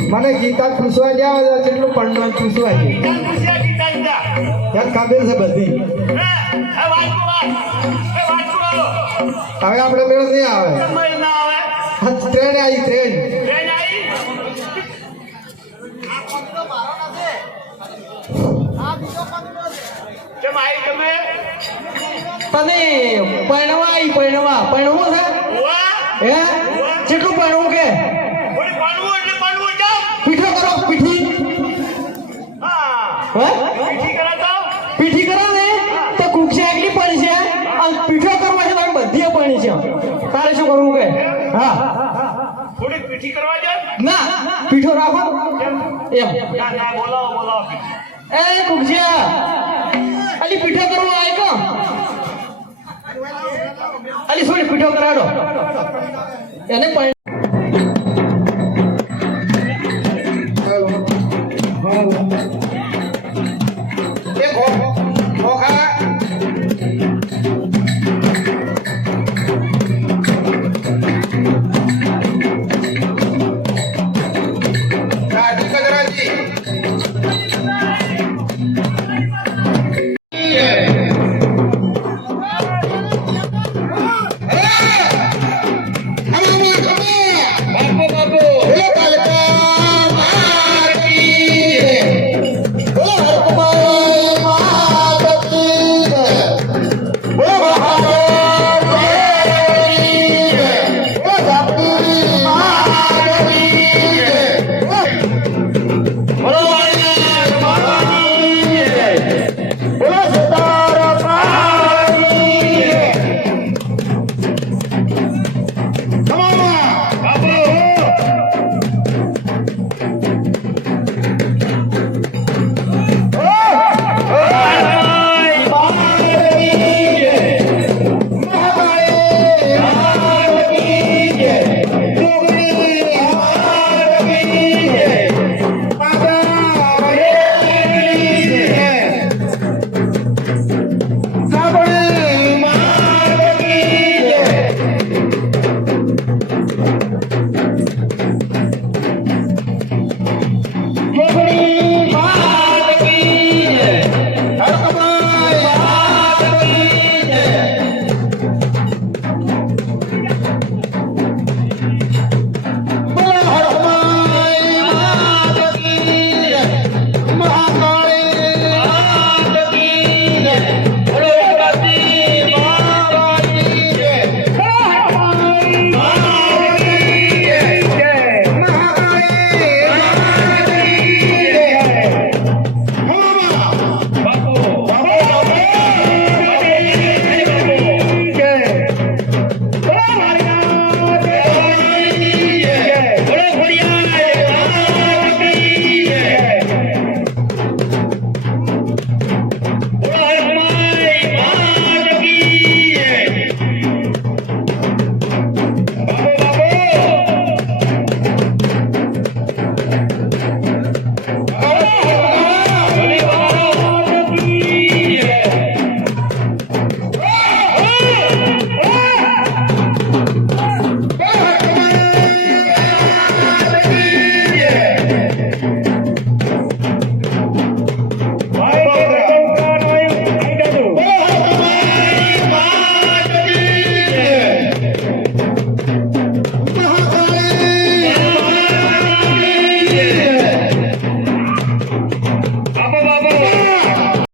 મને ગીતા પૂછવા જાવ કેટલું પાંડવું પૂછવા છે તને પૂછ્યા ગીતા ગીતા યાર ખબર છે બધી હે વાંચો વાત હવે આપણે મેળ નહીં આવે સમજ ના આવે હા, ટ્રેન આવી ટ્રેન ટ્રેન આવી કેમ આવી તમે તને પૈણવા આવી પૈણવા પૈણવું છે ઓવા હે કેટલું પૈણવું કે વળી પાડવું એટલે પાડવું જાઓ પીઠો કરો પીઠી હા હે પીઠી કરે તો પીઠી કરો ને તો કુક્ષે આગલી પડી છે અને પીઠો કરવા છે તમે બધી પડી છે તારે શું કરવું કે હા થોડીક પીઠી કરવા જાઓ ના પીઠો રાખો એમ ના ના બોલાવો બોલાવો એ કુક્ષિયા અલી પીઠો કરવો આય કો અલી થોડી પીઠો કરાડો એને